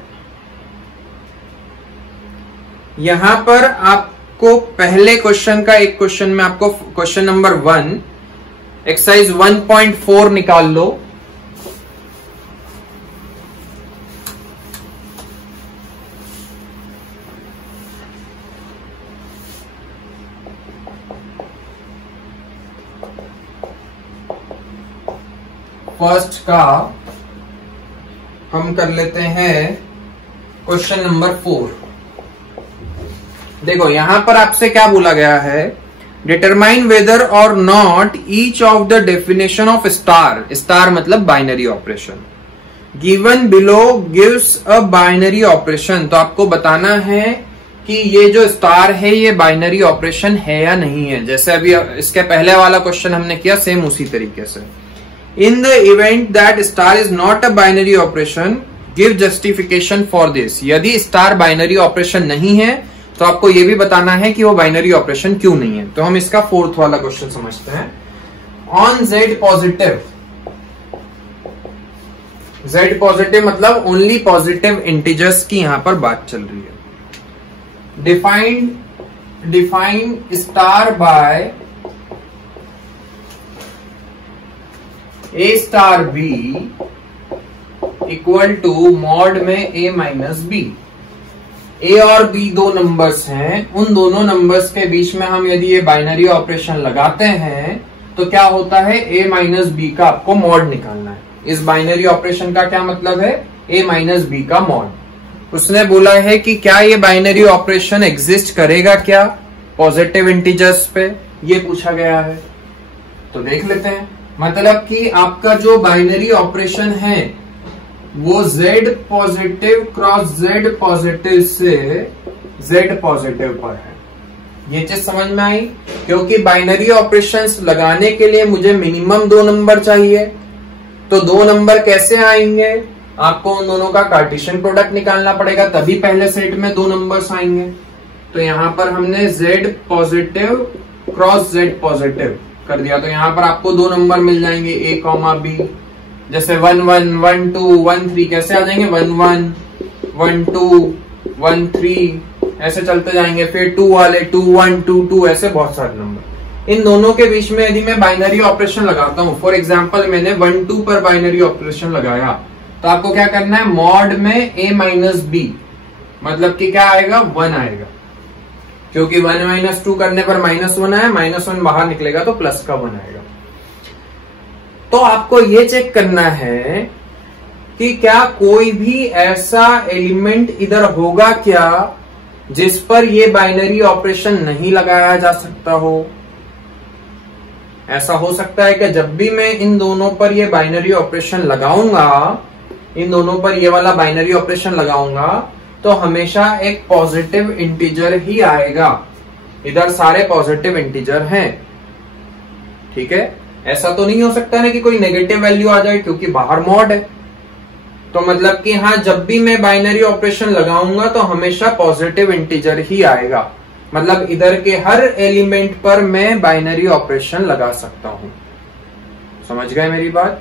यहां पर आपको पहले क्वेश्चन का एक क्वेश्चन में आपको क्वेश्चन नंबर 1 एक्सरसाइज 1.4 निकाल लो। फर्स्ट का हम कर लेते हैं क्वेश्चन नंबर 4। देखो यहां पर आपसे क्या बोला गया है, determine whether or not each of the definition of star, star मतलब binary operation, given below gives a binary operation. तो आपको बताना है कि ये जो स्टार है ये बाइनरी ऑपरेशन है या नहीं है। जैसे अभी इसके पहले वाला क्वेश्चन हमने किया, सेम उसी तरीके से। In the event that star is not a binary operation give justification for this. यदि स्टार बाइनरी ऑपरेशन नहीं है तो आपको यह भी बताना है कि वो बाइनरी ऑपरेशन क्यों नहीं है। तो हम इसका 4th वाला क्वेश्चन समझते हैं। On Z positive, Z positive मतलब ओनली पॉजिटिव इंटीजर्स की यहां पर बात चल रही है। Define star by A star B equal to mod में A माइनस B। A और B दो नंबर्स हैं, उन दोनों नंबर्स के बीच में हम यदि ये बाइनरी ऑपरेशन लगाते हैं तो क्या होता है, a माइनस बी का आपको मॉड निकालना है। इस बाइनरी ऑपरेशन का क्या मतलब है, a माइनस बी का मॉड। उसने बोला है कि क्या ये बाइनरी ऑपरेशन एग्जिस्ट करेगा क्या पॉजिटिव इंटीजर्स पे, ये पूछा गया है। तो देख लेते हैं। मतलब कि आपका जो बाइनरी ऑपरेशन है वो z positive cross z positive से z पॉजिटिव पर है। ये चीज समझ में आई? क्योंकि बाइनरी ऑपरेशंस लगाने के लिए मुझे मिनिमम 2 नंबर चाहिए। तो 2 नंबर कैसे आएंगे, आपको उन दोनों का कार्टेशियन प्रोडक्ट निकालना पड़ेगा, तभी पहले सेट में 2 नंबर्स आएंगे। तो यहां पर हमने z positive cross z positive कर दिया, तो यहां पर आपको 2 नंबर मिल जाएंगे a कॉमा b। जैसे 1 1 1 2 1 3 कैसे आ जाएंगे, 1 1 1 2 1 3 ऐसे चलते जाएंगे। फिर 2 वाले 2 1 2 2 ऐसे बहुत सारे नंबर। इन दोनों के बीच में यदि मैं बाइनरी ऑपरेशन लगाता हूं, फॉर एग्जाम्पल मैंने 1 2 पर बाइनरी ऑपरेशन लगाया, तो आपको क्या करना है, मॉड में a माइनस बी, मतलब कि क्या आएगा, 1 आएगा। क्योंकि 1 माइनस 2 करने पर -1 आया, -1 बाहर निकलेगा तो प्लस का 1 आएगा। तो आपको ये चेक करना है कि क्या कोई भी ऐसा एलिमेंट इधर होगा क्या जिस पर ये बाइनरी ऑपरेशन नहीं लगाया जा सकता हो। ऐसा हो सकता है कि जब भी मैं इन दोनों पर ये बाइनरी ऑपरेशन लगाऊंगा, इन दोनों पर ये वाला बाइनरी ऑपरेशन लगाऊंगा, तो हमेशा एक पॉजिटिव इंटीजर ही आएगा। इधर सारे पॉजिटिव इंटीजर हैं, ठीक है। ऐसा तो नहीं हो सकता ना कि कोई नेगेटिव वैल्यू आ जाए, क्योंकि बाहर मॉड है। तो मतलब कि हाँ, जब भी मैं बाइनरी ऑपरेशन लगाऊंगा तो हमेशा पॉजिटिव इंटीजर ही आएगा। मतलब इधर के हर एलिमेंट पर मैं बाइनरी ऑपरेशन लगा सकता हूं। समझ गए मेरी बात?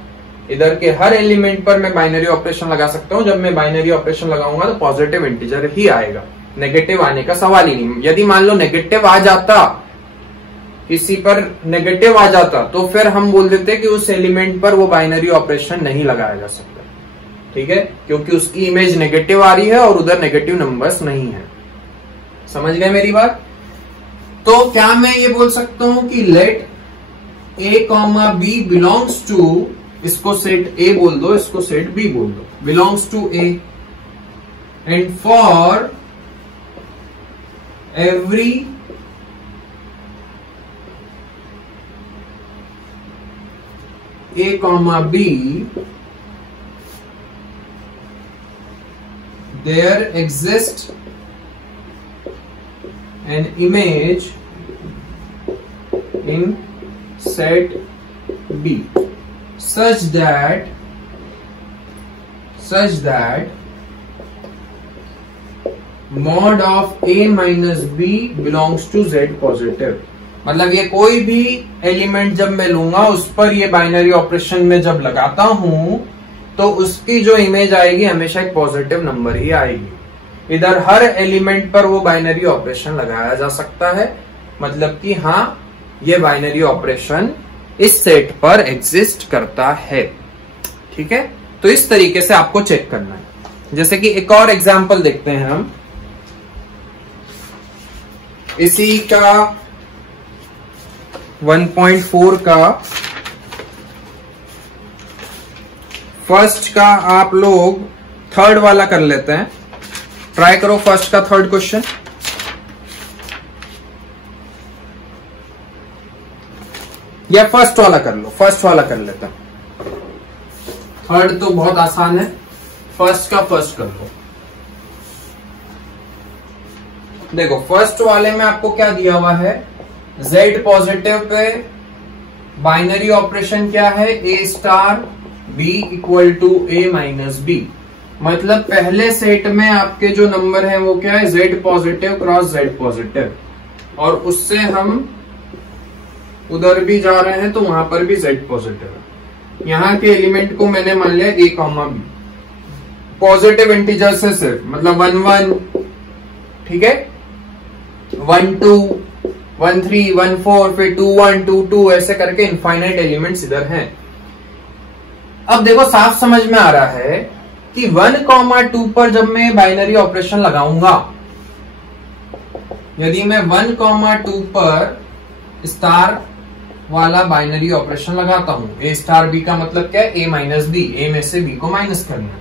इधर के हर एलिमेंट पर मैं बाइनरी ऑपरेशन लगा सकता हूं। जब मैं बाइनरी ऑपरेशन लगाऊंगा तो पॉजिटिव इंटीजर ही आएगा, नेगेटिव आने का सवाल ही नहीं। यदि मान लो नेगेटिव आ जाता, किसी पर नेगेटिव आ जाता, तो फिर हम बोल देते कि उस एलिमेंट पर वो बाइनरी ऑपरेशन नहीं लगाया जा सकता, ठीक है, क्योंकि उसकी इमेज नेगेटिव आ रही है और उधर नेगेटिव नंबर्स नहीं है। समझ गए मेरी बात? तो क्या मैं ये बोल सकता हूं कि let a comma B belongs to, इसको सेट a बोल दो, इसको सेट b बोल दो, belongs to a, and for every a comma b there exists an image in set B such that mod of a minus b belongs to z positive। मतलब ये कोई भी element जब मैं लूंगा उस पर ये बाइनरी ऑपरेशन में जब लगाता हूं तो उसकी जो इमेज आएगी हमेशा एक पॉजिटिव नंबर ही आएगी। इधर हर एलिमेंट पर वो बाइनरी ऑपरेशन लगाया जा सकता है। मतलब कि हाँ, ये बाइनरी ऑपरेशन इस सेट पर एग्जिस्ट करता है, ठीक है। तो इस तरीके से आपको चेक करना है। जैसे कि एक और एग्जांपल देखते हैं हम इसी का 1.4 का फर्स्ट का आप लोग थर्ड वाला कर लेते हैं। ट्राई करो फर्स्ट का थर्ड क्वेश्चन। या फर्स्ट वाला कर लो, फर्स्ट वाला कर लेते हैं। थर्ड तो बहुत आसान है, फर्स्ट का फर्स्ट कर लो। देखो फर्स्ट वाले में आपको क्या दिया हुआ है, Z पॉजिटिव पे बाइनरी ऑपरेशन क्या है, A star B equal to A minus B। मतलब पहले सेट में आपके जो नंबर है वो क्या है, Z positive cross Z positive, और उससे हम उधर भी जा रहे हैं तो वहां पर भी Z पॉजिटिव है। यहां के एलिमेंट को मैंने मान लिया A comma B, positive integer से सिर्फ, मतलब 1 1, ठीक है, 1 2 1 3 1 4, फिर 2 1 2 2 ऐसे करके इनफाइनाइट एलिमेंट्स इधर हैं। अब देखो साफ समझ में आ रहा है कि 1,2 पर जब मैं बाइनरी ऑपरेशन लगाऊंगा, यदि मैं 1,2 पर स्टार वाला बाइनरी ऑपरेशन लगाता हूं। ए स्टार बी का मतलब क्या है, ए माइनस बी, ए में से बी को माइनस करना।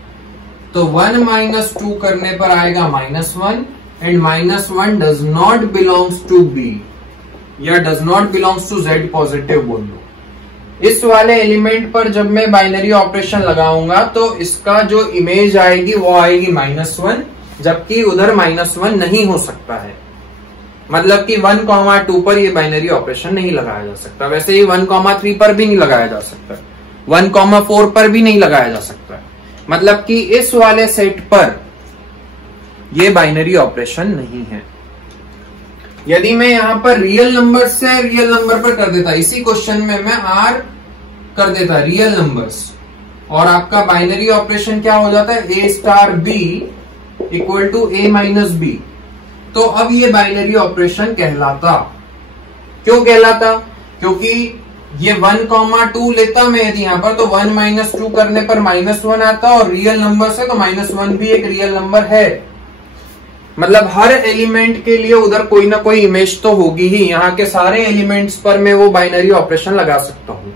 तो 1 माइनस 2 करने पर आएगा -1 and -1 does not belongs to B या does not belongs to Z positive बोल लो। इस वाले एलिमेंट पर जब मैं बाइनरी ऑपरेशन लगाऊंगा तो इसका जो इमेज आएगी वो आएगी -1, जबकि उधर -1 नहीं हो सकता है। मतलब कि 1,2 पर ये बाइनरी ऑपरेशन नहीं लगाया जा सकता। वैसे ही 1,3 पर भी नहीं लगाया जा सकता, 1,4 पर भी नहीं लगाया जा सकता। मतलब कि इस वाले सेट पर ये बाइनरी ऑपरेशन नहीं है। यदि मैं यहां पर रियल नंबर से रियल नंबर पर कर देता, इसी क्वेश्चन में मैं आर कर देता रियल नंबर्स, और आपका बाइनरी ऑपरेशन क्या हो जाता है, a star b equal to a minus b, तो अब ये बाइनरी ऑपरेशन कहलाता। क्यों कहलाता? क्योंकि ये 1,2 लेता मैं यदि यहां पर, तो 1 माइनस 2 करने पर -1 आता, और रियल नंबर से तो -1 भी एक रियल नंबर है। मतलब हर एलिमेंट के लिए उधर कोई ना कोई इमेज तो होगी ही। यहाँ के सारे एलिमेंट्स पर मैं वो बाइनरी ऑपरेशन लगा सकता हूं।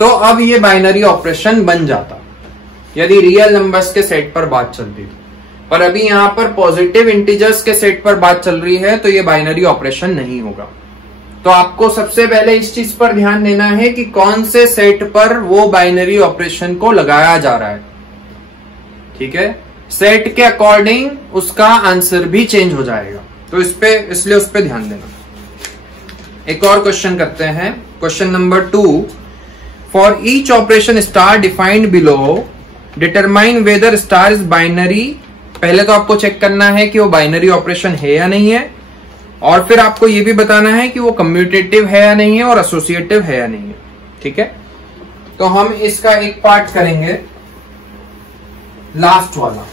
तो अब ये बाइनरी ऑपरेशन बन जाता यदि रियल नंबर्स के सेट पर बात चलती थी। पर अभी यहां पर पॉजिटिव इंटीजर्स के सेट पर बात चल रही है, तो ये बाइनरी ऑपरेशन नहीं होगा। तो आपको सबसे पहले इस चीज पर ध्यान देना है कि कौन से सेट पर वो बाइनरी ऑपरेशन को लगाया जा रहा है। ठीक है, सेट के अकॉर्डिंग उसका आंसर भी चेंज हो जाएगा, तो इसलिए उस पर ध्यान देना। एक और क्वेश्चन करते हैं, question number 2। For each operation star defined below determine whether star is binary. पहले तो आपको चेक करना है कि वो बाइनरी ऑपरेशन है या नहीं है, और फिर आपको ये भी बताना है कि वो कम्यूटेटिव है या नहीं है और एसोसिएटिव है या नहीं है। ठीक है, तो हम इसका एक पार्ट करेंगे, लास्ट वाला,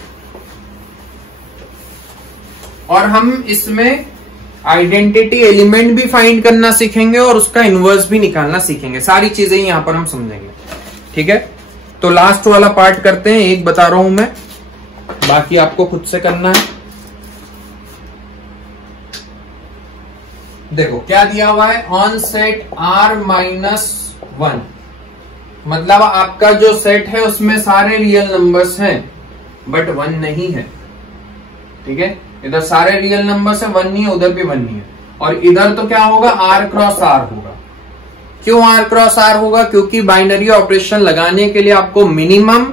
और हम इसमें आइडेंटिटी एलिमेंट भी फाइंड करना सीखेंगे और उसका इनवर्स भी निकालना सीखेंगे। सारी चीजें यहां पर हम समझेंगे। ठीक है, तो लास्ट वाला पार्ट करते हैं। एक बता रहा हूं मैं, बाकी आपको खुद से करना है। देखो क्या दिया हुआ है, ऑन सेट R-1, मतलब आपका जो सेट है उसमें सारे रियल नंबर्स हैं बट 1 नहीं है। ठीक है, इधर सारे रियल नंबर्स है, 1 नहीं है, उधर भी 1 नहीं है, और इधर तो क्या होगा, R क्रॉस R होगा। क्यों R क्रॉस R होगा? क्योंकि बाइनरी ऑपरेशन लगाने के लिए आपको मिनिमम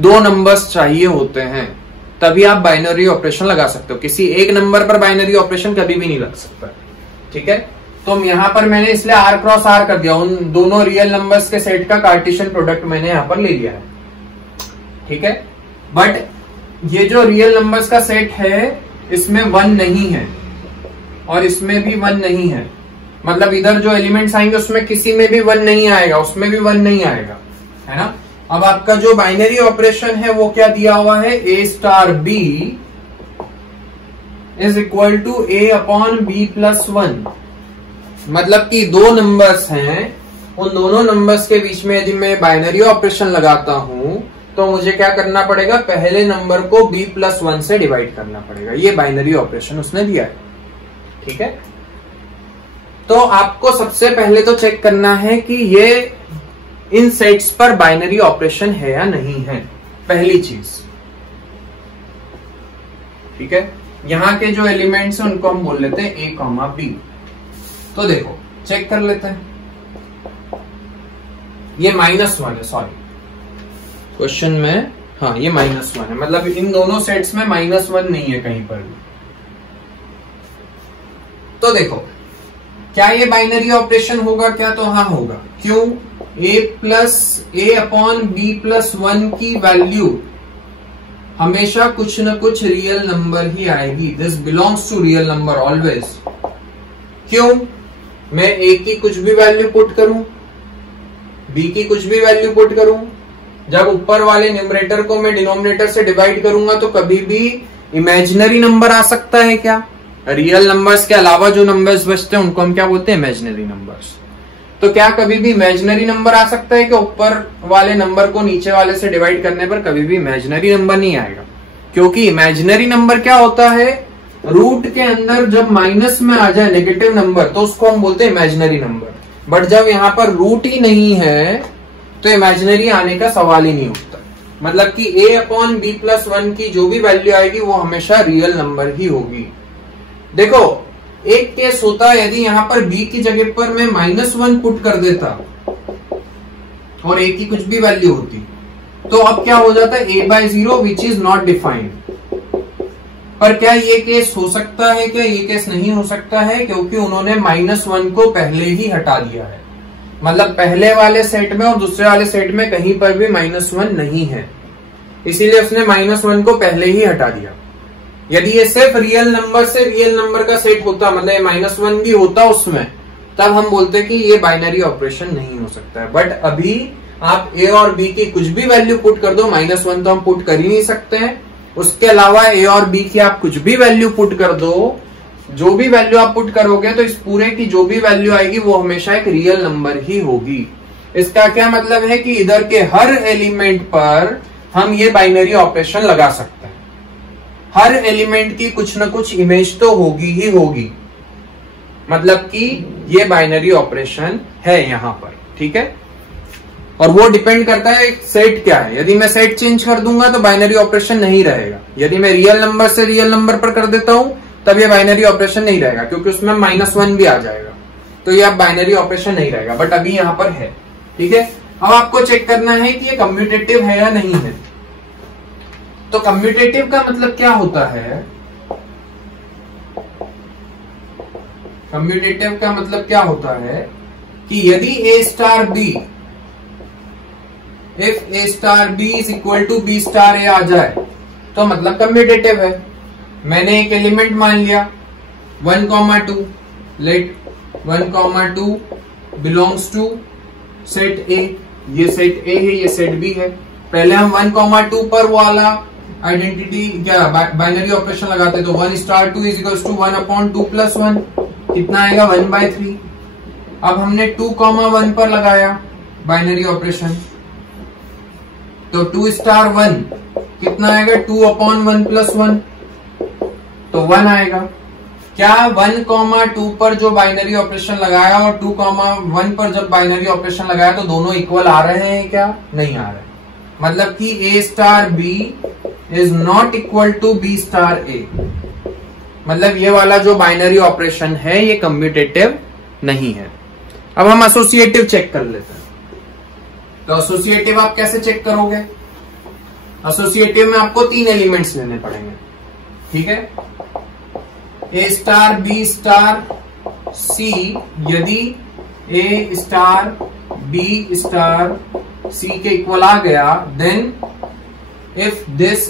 2 नंबर्स चाहिए होते हैं, तभी आप बाइनरी ऑपरेशन लगा सकते हो। किसी एक नंबर पर बाइनरी ऑपरेशन कभी भी नहीं लग सकता। ठीक है, तो यहां पर मैंने इसलिए R क्रॉस R कर दिया, उन दोनों रियल नंबर्स के सेट का कार्टेशियन प्रोडक्ट मैंने यहां पर ले लिया है। ठीक है, बट ये जो रियल नंबर्स का सेट है इसमें 1 नहीं है और इसमें भी 1 नहीं है। मतलब इधर जो एलिमेंट्स आएंगे उसमें किसी में भी 1 नहीं आएगा, उसमें भी 1 नहीं आएगा, है ना। अब आपका जो बाइनरी ऑपरेशन है वो क्या दिया हुआ है, a star b is equal to a upon b plus 1। मतलब कि 2 नंबर्स हैं, उन दोनों नंबर्स के बीच में यदि मैं बाइनरी ऑपरेशन लगाता हूं तो मुझे क्या करना पड़ेगा, पहले नंबर को b प्लस 1 से डिवाइड करना पड़ेगा। ये बाइनरी ऑपरेशन उसने दिया है। ठीक है, तो आपको सबसे पहले तो चेक करना है कि ये इन सेट्स पर बाइनरी ऑपरेशन है या नहीं है, पहली चीज। ठीक है, यहां के जो एलिमेंट्स हैं उनको हम बोल लेते हैं a, b। तो देखो चेक कर लेते हैं, ये -1 है, सॉरी क्वेश्चन में, हाँ ये -1 है, मतलब इन दोनों सेट्स में -1 नहीं है कहीं पर भी। तो देखो क्या ये बाइनरी ऑपरेशन होगा क्या, तो हाँ होगा। क्यों, a अपॉन b प्लस 1 की वैल्यू हमेशा कुछ न कुछ रियल नंबर ही आएगी। This belongs to real number always. क्यों, मैं a की कुछ भी वैल्यू पुट करूं, b की कुछ भी वैल्यू पुट करूं, जब ऊपर वाले न्यूमरेटर को मैं डिनोमिनेटर से डिवाइड करूंगा तो कभी भी इमेजिनरी नंबर आ सकता है क्या। रियल नंबर्स के अलावा जो नंबर्स बचते हैं उनको हम क्या बोलते हैं, इमेजिनरी नंबर्स। तो क्या कभी भी इमेजिनरी नंबर आ सकता है कि ऊपर वाले नंबर को नीचे वाले से डिवाइड करने पर कभी भी इमेजिनरी नंबर नहीं आएगा। क्योंकि इमेजिनरी नंबर क्या होता है, रूट के अंदर जब माइनस में आ जाए नेगेटिव नंबर तो उसको हम बोलते हैं इमेजिनरी नंबर। बट जब यहाँ पर रूट ही नहीं है तो इमेजिनरी आने का सवाल ही नहीं उठता। मतलब कि a अपॉन b प्लस 1 की जो भी वैल्यू आएगी वो हमेशा रियल नंबर ही होगी। देखो एक केस होता है यदि यहाँ पर b की जगह पर मैं -1 पुट कर देता और a की कुछ भी वैल्यू होती तो अब क्या हो जाता है a/0 which is not defined. पर क्या ये केस हो सकता है? क्या ये केस नहीं हो सकता है? क्योंकि उन्होंने -1 को पहले ही हटा दिया है। मतलब पहले वाले सेट में और दूसरे वाले सेट में कहीं पर भी -1 नहीं है, इसीलिए उसने -1 को पहले ही हटा दिया। यदि ये सिर्फ रियल नंबर से रियल नंबर का सेट होता, मतलब -1 भी होता उसमें, तब हम बोलते कि ये बाइनरी ऑपरेशन नहीं हो सकता है। बट अभी आप a और b की कुछ भी वैल्यू पुट कर दो, -1 तो हम पुट कर ही नहीं सकते हैं, उसके अलावा a और b की आप कुछ भी वैल्यू पुट कर दो, जो भी वैल्यू आप पुट करोगे तो इस पूरे की जो भी वैल्यू आएगी वो हमेशा एक रियल नंबर ही होगी। इसका क्या मतलब है कि इधर के हर एलिमेंट पर हम ये बाइनरी ऑपरेशन लगा सकते हैं। हर एलिमेंट की कुछ ना कुछ इमेज तो होगी ही होगी, मतलब कि ये बाइनरी ऑपरेशन है यहां पर, ठीक है। और वो डिपेंड करता है सेट क्या है। यदि मैं सेट चेंज कर दूंगा तो बाइनरी ऑपरेशन नहीं रहेगा। यदि मैं रियल नंबर से रियल नंबर पर कर देता हूं तब ये बाइनरी ऑपरेशन नहीं रहेगा, क्योंकि उसमें -1 भी आ जाएगा, तो ये अब बाइनरी ऑपरेशन नहीं रहेगा। बट अभी यहां पर है, ठीक है। अब आपको चेक करना है कि ये कम्यूटेटिव है या नहीं है। तो कम्यूटेटिव का मतलब क्या होता है? कम्यूटेटिव का मतलब क्या होता है कि यदि a star b, if a star b is equal to b star a आ जाए तो मतलब कम्यूटेटिव है। मैंने एक एलिमेंट मान लिया 1,2, let 1,2 belongs to set A। ये सेट A है, ये सेट B है। पहले हम 1,2 पर वाला आइडेंटिटी क्या बाइनरी ऑपरेशन लगाते, तो 1 star 2 is equal to 1/2 plus 1, कितना आएगा 1/3। अब हमने 2,1 पर लगाया बाइनरी ऑपरेशन, तो 2 स्टार 1 कितना आएगा 2/1 प्लस 1, तो 1 आएगा। क्या 1,2 पर जो बाइनरी ऑपरेशन लगाया और 2,1 पर जब बाइनरी ऑपरेशन लगाया तो दोनों इक्वल आ रहे हैं? क्या नहीं आ रहे। मतलब कि a star b is not equal to b star a। मतलब ये वाला जो बाइनरी ऑपरेशन है ये कम्यूटेटिव नहीं है। अब हम एसोसिएटिव चेक कर लेते हैं। तो एसोसिएटिव आप कैसे चेक करोगे? एसोसिएटिव में आपको 3 एलिमेंट्स लेने पड़ेंगे, ठीक है। a star b star c, यदि a star b star c के इक्वल आ गया, then if this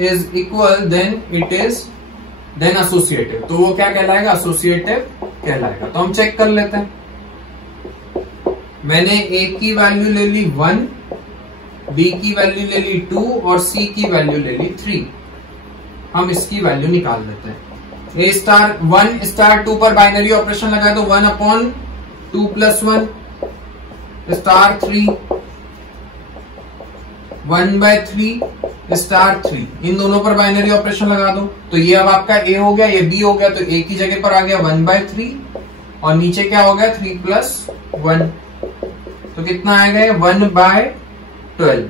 is equal then it is then associative. तो वो क्या कहलाएगा? एसोसिएटिव कहलाएगा। तो हम चेक कर लेते हैं। मैंने a की वैल्यू ले ली 1, b की वैल्यू ले ली 2 और c की वैल्यू ले ली 3। हम इसकी वैल्यू निकाल लेते हैं। a स्टार 1 स्टार 2 पर बाइनरी ऑपरेशन लगाए तो 1/2 प्लस 1 स्टार 3, 1/3 स्टार 3। इन दोनों पर बाइनरी ऑपरेशन लगा दो तो ये अब आपका a हो गया, ये b हो गया, तो a की जगह पर आ गया 1/3 और नीचे क्या हो गया 3 प्लस 1, तो कितना आएगा ये 1/12।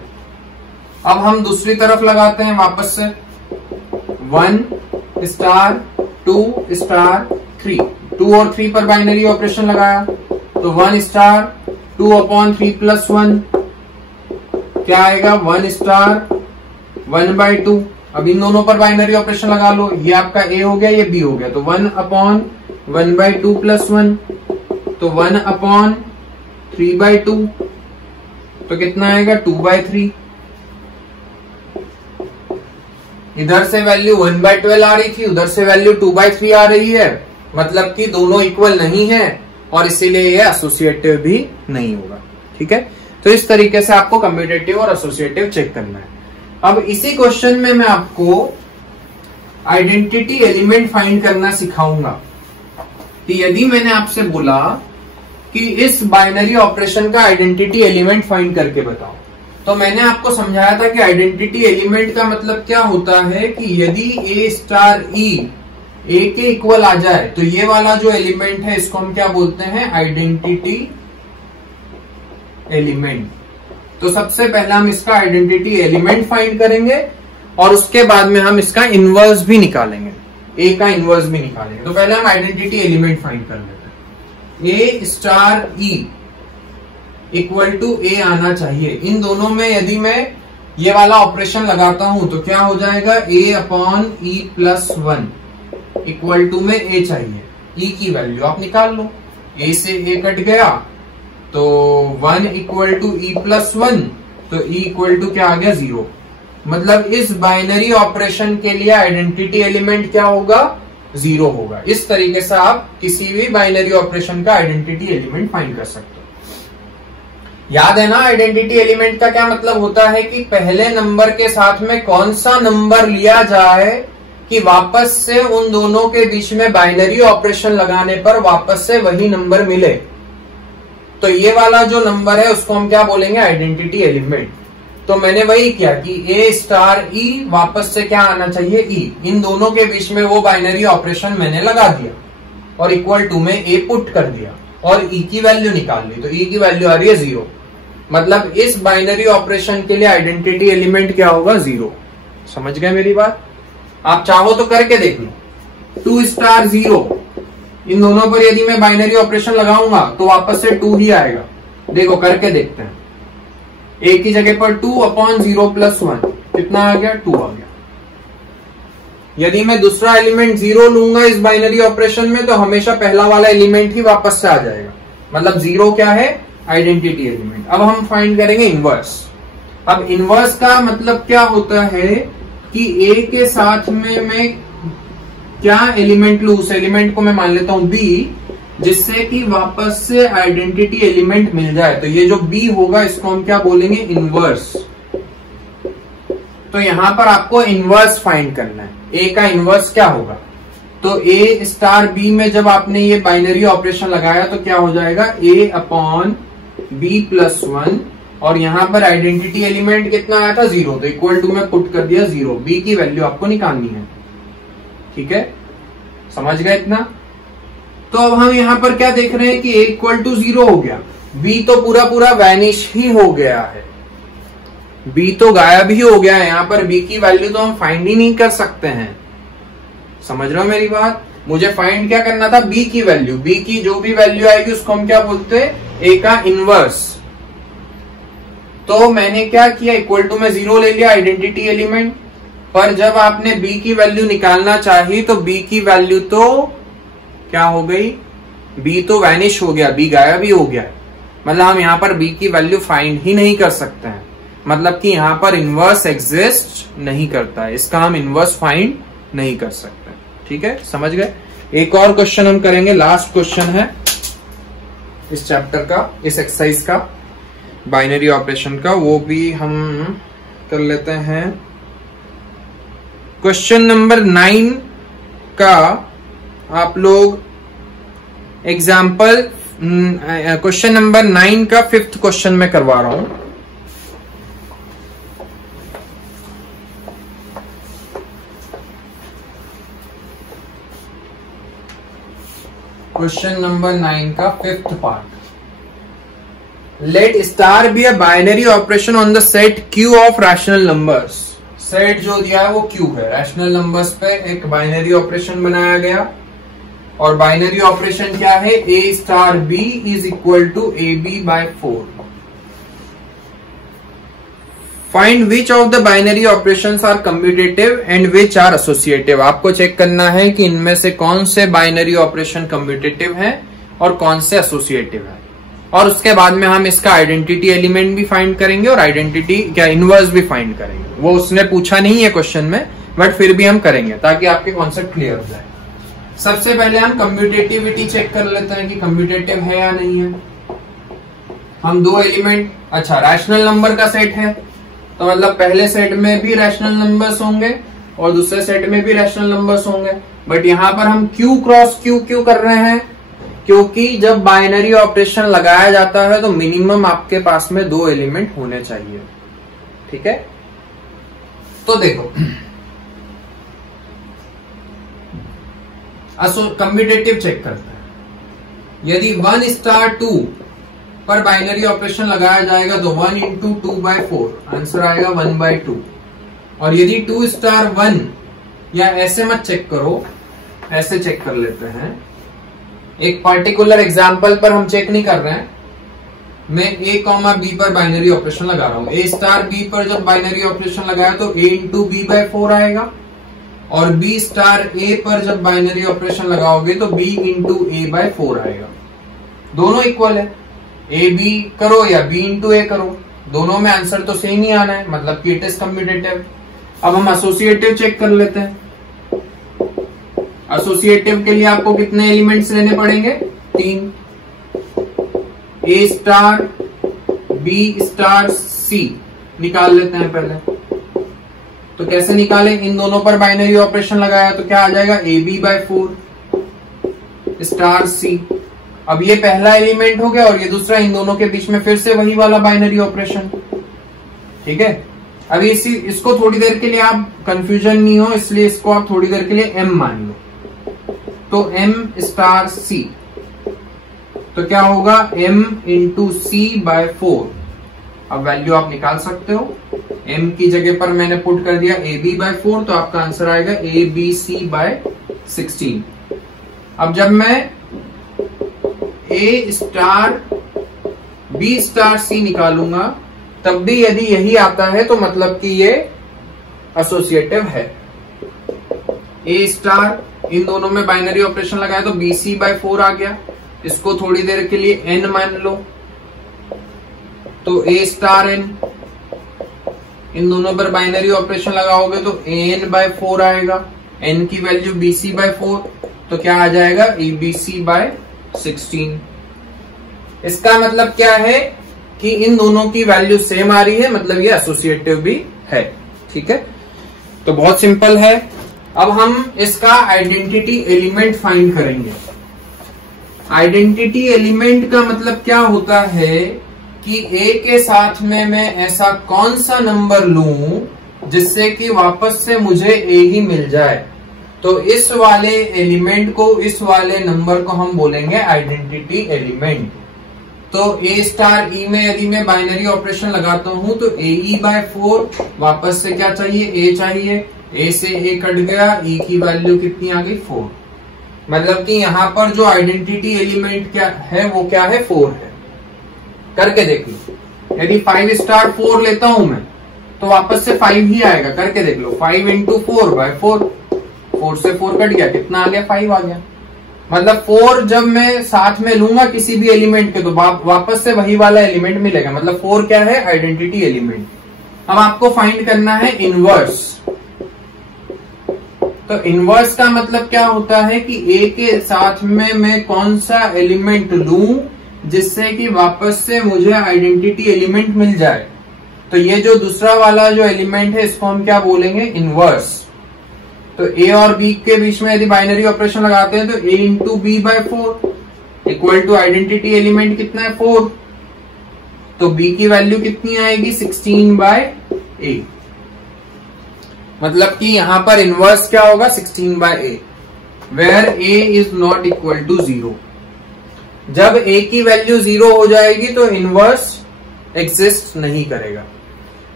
अब हम दूसरी तरफ लगाते हैं वापस से 1 स्टार 2 स्टार 3, 2 और 3 पर बाइनरी ऑपरेशन लगाया तो 1 स्टार 2/3 प्लस 1 क्या आएगा 1 स्टार 1/2। अब इन दोनों पर बाइनरी ऑपरेशन लगा लो, ये आपका a हो गया, ये b हो गया, तो 1/1/2 प्लस 1, तो 1/3/2, तो कितना आएगा 2/3। इधर से वैल्यू 1/12 आ रही थी, उधर से वैल्यू 2/3 आ रही है, मतलब कि दोनों इक्वल नहीं है और इसीलिए ये एसोसिएटिव भी नहीं होगा, ठीक है। तो इस तरीके से आपको कम्यूटेटिव और एसोसिएटिव चेक करना है। अब इसी क्वेश्चन में मैं आपको आइडेंटिटी एलिमेंट फाइंड करना सिखाऊंगा कि यदि मैंने आपसे बोला कि इस बाइनरी ऑपरेशन का आइडेंटिटी एलिमेंट फाइंड करके बताओ, तो मैंने आपको समझाया था कि आइडेंटिटी एलिमेंट का मतलब क्या होता है कि यदि a स्टार e ए के इक्वल आ जाए तो ये वाला जो एलिमेंट है इसको हम क्या बोलते हैं, आइडेंटिटी एलिमेंट। तो सबसे पहले हम इसका आइडेंटिटी एलिमेंट फाइंड करेंगे और उसके बाद में हम इसका इनवर्स भी निकालेंगे, ए का इनवर्स भी निकालेंगे। तो पहले हम आइडेंटिटी एलिमेंट फाइंड कर लेते हैं। ए स्टार ई इक्वल टू ए आना चाहिए। इन दोनों में यदि मैं ये वाला ऑपरेशन लगाता हूं तो क्या हो जाएगा, a upon e plus 1 equal to में ए चाहिए। ई की वैल्यू आप निकाल लो, ए से ए कट गया तो 1 इक्वल टू ई प्लस 1, तो ई इक्वल टू क्या आ गया, 0। मतलब इस बाइनरी ऑपरेशन के लिए आइडेंटिटी एलिमेंट क्या होगा, 0 होगा। इस तरीके से आप किसी भी बाइनरी ऑपरेशन का आइडेंटिटी एलिमेंट फाइंड कर सकते हो। याद है ना, आइडेंटिटी एलिमेंट का क्या मतलब होता है कि पहले नंबर के साथ में कौन सा नंबर लिया जाए कि वापस से उन दोनों के बीच में बाइनरी ऑपरेशन लगाने पर वापस से वही नंबर मिले। तो ये वाला जो नंबर है उसको हम क्या बोलेंगे, आइडेंटिटी एलिमेंट। तो मैंने वही किया कि ए स्टार ई वापस से क्या आना चाहिए, ई। इन दोनों के बीच में वो बाइनरी ऑपरेशन मैंने लगा दिया और इक्वल टू में ए पुट कर दिया और ई की वैल्यू निकाल ली। तो ई की वैल्यू आ रही है 0। मतलब इस बाइनरी ऑपरेशन के लिए आइडेंटिटी एलिमेंट क्या होगा, 0। समझ गए मेरी बात? आप चाहो तो करके देख लो। 2 स्टार 0, इन दोनों पर यदि मैं बाइनरी ऑपरेशन लगाऊंगा तो वापस से 2 ही आएगा। देखो करके देखते हैं। ए की जगह पर 2 अपॉन 0 प्लस 1 कितना आ गया, 2 आ गया। यदि मैं दूसरा एलिमेंट 0 लूंगा इस बाइनरी ऑपरेशन में तो हमेशा पहला वाला एलिमेंट ही वापस से आ जाएगा। मतलब 0 क्या है, आइडेंटिटी एलिमेंट। अब हम फाइंड करेंगे इनवर्स। अब इनवर्स का मतलब क्या होता है कि ए के साथ में मैं क्या एलिमेंट लू, उस एलिमेंट को मैं मान लेता हूं बी, जिससे कि वापस से आइडेंटिटी एलिमेंट मिल जाए। तो ये जो बी होगा इसको हम क्या बोलेंगे, इनवर्स। तो यहां पर आपको इनवर्स फाइंड करना है। ए का इनवर्स क्या होगा, तो ए स्टार बी में जब आपने ये बाइनरी ऑपरेशन लगाया तो क्या हो जाएगा, ए अपॉन बी प्लस 1 और यहां पर आइडेंटिटी एलिमेंट कितना आया था, 0। तो इक्वल टू में पुट कर दिया 0। बी की वैल्यू आपको निकालनी है। ठीक है, समझ गए इतना? तो अब हम यहां पर क्या देख रहे हैं कि ए इक्वल टू 0 हो गया। बी तो पूरा पूरा वैनिश ही हो गया है, बी तो गायब ही हो गया है। यहां पर बी की वैल्यू तो हम फाइंड ही नहीं कर सकते हैं। समझ रहे हो मेरी बात? मुझे फाइंड क्या करना था, बी की वैल्यू। बी की जो भी वैल्यू आएगी उसको हम क्या बोलते हैं, ए का इनवर्स। तो मैंने क्या किया, इक्वल टू में 0 ले लिया आइडेंटिटी एलिमेंट। पर जब आपने बी की वैल्यू निकालना चाहिए तो बी की वैल्यू तो क्या हो गई, बी तो वैनिश हो गया, बी गायब ही हो गया। मतलब हम यहां पर बी की वैल्यू फाइंड ही नहीं कर सकते हैं। मतलब कि यहां पर इनवर्स एग्जिस्ट नहीं करता है, इसका हम इनवर्स फाइंड नहीं कर सकते। ठीक है, समझ गए? एक और क्वेश्चन हम करेंगे, लास्ट क्वेश्चन है इस चैप्टर का, इस एक्सरसाइज का, बाइनरी ऑपरेशन का, वो भी हम कर लेते हैं। क्वेश्चन नंबर 9 का आप लोग एग्जाम्पल, क्वेश्चन नंबर 9 का 5th क्वेश्चन में करवा रहा हूं। क्वेश्चन नंबर 9 का 5th part. Let star be a binary operation on the set Q of rational numbers. Set जो दिया है वो क्यू है, रैशनल नंबर्स पे एक बाइनरी ऑपरेशन बनाया गया। और बाइनरी ऑपरेशन क्या है, a star b is equal to a b by 4। Find which of the binary operations are commutative and which are associative. आपको चेक करना है कि इनमें से कौन से बाइनरी ऑपरेशन कम्यूटेटिव है और कौन से एसोसिएटिव है। और उसके बाद में हम इसका आइडेंटिटी एलिमेंट भी फाइंड करेंगे और आइडेंटिटी क्या इनवर्स भी फाइंड करेंगे। वो उसने पूछा नहीं है क्वेश्चन में, बट फिर भी हम करेंगे ताकि आपके कॉन्सेप्ट क्लियर हो जाए। सबसे पहले हम कम्यूटेटिविटी चेक कर लेते हैं कि कम्यूटेटिव है या नहीं है। हम 2 एलिमेंट, अच्छा रैशनल नंबर का सेट है तो मतलब पहले सेट में भी रैशनल नंबर्स होंगे और दूसरे सेट में भी रैशनल नंबर्स होंगे। बट यहां पर हम क्यू क्रॉस क्यू क्यों कर रहे हैं, क्योंकि जब बाइनरी ऑपरेशन लगाया जाता है तो मिनिमम आपके पास में 2 एलिमेंट होने चाहिए। ठीक है, तो देखो कम्यूटेटिव चेक करता है। यदि 1 स्टार 2 पर बाइनरी ऑपरेशन लगाया जाएगा तो 1 इंटू 2/4 आंसर आएगा 1/2। और यदि 2 स्टार 1, या ऐसे मत चेक करो, ऐसे चेक कर लेते हैं। एक पर्टिकुलर एग्जाम्पल पर हम चेक नहीं कर रहे हैं, मैं A, B पर बाइनरी ऑपरेशन लगा रहा हूं। A स्टार B पर जब बाइनरी ऑपरेशन लगाया तो A इंटू B/4 आएगा, और B स्टार A पर जब बाइनरी ऑपरेशन लगाओगे तो B इंटू A/4 आएगा। दोनों इक्वल है, A B करो या B इंटू A करो, दोनों में आंसर तो सेम ही आना है, मतलब कि इट इज कम्यूटेटिव। अब हम एसोसिएटिव चेक कर लेते हैं। एसोसिएटिव के लिए आपको कितने एलिमेंट्स लेने पड़ेंगे? 3। A star B star C निकाल लेते हैं पहले। तो कैसे निकालें? इन दोनों पर बाइनरी ऑपरेशन लगाया तो क्या आ जाएगा? AB/4 star C। अब ये पहला एलिमेंट हो गया और ये दूसरा, इन दोनों के बीच में फिर से वही वाला बाइनरी ऑपरेशन। ठीक है, अभी इसको थोड़ी देर के लिए आप कंफ्यूजन नहीं हो, इसलिए इसको आप थोड़ी देर के लिए M मान लो। तो M स्टार C, तो क्या होगा? M into C/4। अब वैल्यू आप निकाल सकते हो। M की जगह पर मैंने पुट कर दिया AB/4, तो आपका आंसर आएगा ABC/16। अब जब मैं A star B star C निकालूंगा तब भी यदि यही आता है तो मतलब कि ये एसोसिएटिव है। A स्टार, इन दोनों में बाइनरी ऑपरेशन लगाया तो BC/4 आ गया। इसको थोड़ी देर के लिए N मान लो, तो A स्टार N, इन दोनों पर बाइनरी ऑपरेशन लगाओगे तो AN/4 आएगा। N की वैल्यू BC/4, तो क्या आ जाएगा? ABC/16। इसका मतलब क्या है कि इन दोनों की वैल्यू सेम आ रही है, मतलब ये एसोसिएटिव भी है। ठीक है, तो बहुत सिंपल है। अब हम इसका आइडेंटिटी एलिमेंट फाइंड करेंगे। आइडेंटिटी एलिमेंट का मतलब क्या होता है कि A के साथ में मैं ऐसा कौन सा नंबर लूं जिससे कि वापस से मुझे A ही मिल जाए। तो इस वाले एलिमेंट को, इस वाले नंबर को हम बोलेंगे आइडेंटिटी एलिमेंट। तो A स्टार E में यदि मैं बाइनरी ऑपरेशन लगाता हूं तो AE/4 वापस से क्या चाहिए? A चाहिए। A से A कट गया, E की वैल्यू कितनी आ गई? 4। मतलब कि यहां पर जो आइडेंटिटी एलिमेंट क्या है वो क्या है? 4 है। करके देख लो। यदि 5 स्टार 4 लेता हूं मैं तो वापस से 5 ही आएगा। करके देख लो, 5 इंटू 4/4, 4 से 4 कट गया, कितना आ गया? 5 आ गया। मतलब 4 जब मैं साथ में लूंगा किसी भी एलिमेंट के तो वापस से वही वाला एलिमेंट मिलेगा। मतलब 4 क्या है? Identity element. अब आपको फाइंड करना है इनवर्स। तो इनवर्स का मतलब क्या होता है कि A के साथ में मैं कौन सा एलिमेंट लूं जिससे कि वापस से मुझे आइडेंटिटी एलिमेंट मिल जाए। तो ये जो दूसरा वाला जो एलिमेंट है इसको हम क्या बोलेंगे? इनवर्स। तो A और B के बीच में यदि बाइनरी ऑपरेशन लगाते हैं तो A into B/4 equal to identity element कितना है? 4। तो B की वैल्यू कितनी आएगी? 16/A। मतलब कि यहां पर इनवर्स क्या होगा? 16/A, where A is not equal to 0। जब A की वैल्यू 0 हो जाएगी तो इनवर्स एग्जिस्ट नहीं करेगा।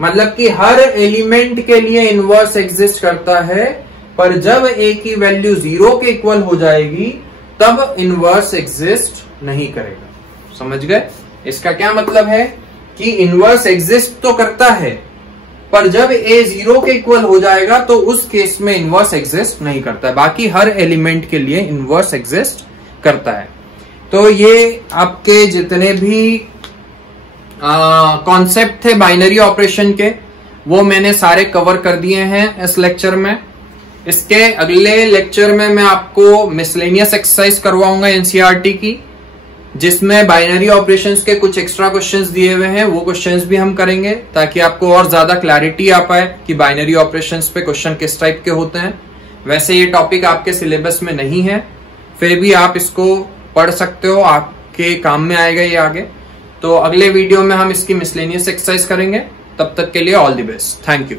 मतलब कि हर एलिमेंट के लिए इनवर्स एग्जिस्ट करता है, पर जब A की वैल्यू 0 के इक्वल हो जाएगी तब इनवर्स एग्जिस्ट नहीं करेगा। समझ गए? इसका क्या मतलब है कि इनवर्स एग्जिस्ट तो करता है, पर जब A 0 के इक्वल हो जाएगा तो उस केस में इनवर्स एग्जिस्ट नहीं करता है। बाकी हर एलिमेंट के लिए इनवर्स एग्जिस्ट करता है। तो ये आपके जितने भी कॉन्सेप्ट थे बाइनरी ऑपरेशन के वो मैंने सारे कवर कर दिए हैं इस लेक्चर में। इसके अगले लेक्चर में मैं आपको मिसलेनियस एक्सरसाइज करवाऊंगा एनसीईआरटी की, जिसमें बाइनरी ऑपरेशंस के कुछ एक्स्ट्रा क्वेश्चंस दिए हुए हैं, वो क्वेश्चंस भी हम करेंगे ताकि आपको और ज्यादा क्लैरिटी आ पाए कि बाइनरी ऑपरेशंस पे क्वेश्चन किस टाइप के होते हैं। वैसे ये टॉपिक आपके सिलेबस में नहीं है, फिर भी आप इसको पढ़ सकते हो, आपके काम में आएगा ये आगे। तो अगले वीडियो में हम इसकी मिसलेनियस एक्सरसाइज करेंगे। तब तक के लिए all the best. Thank you.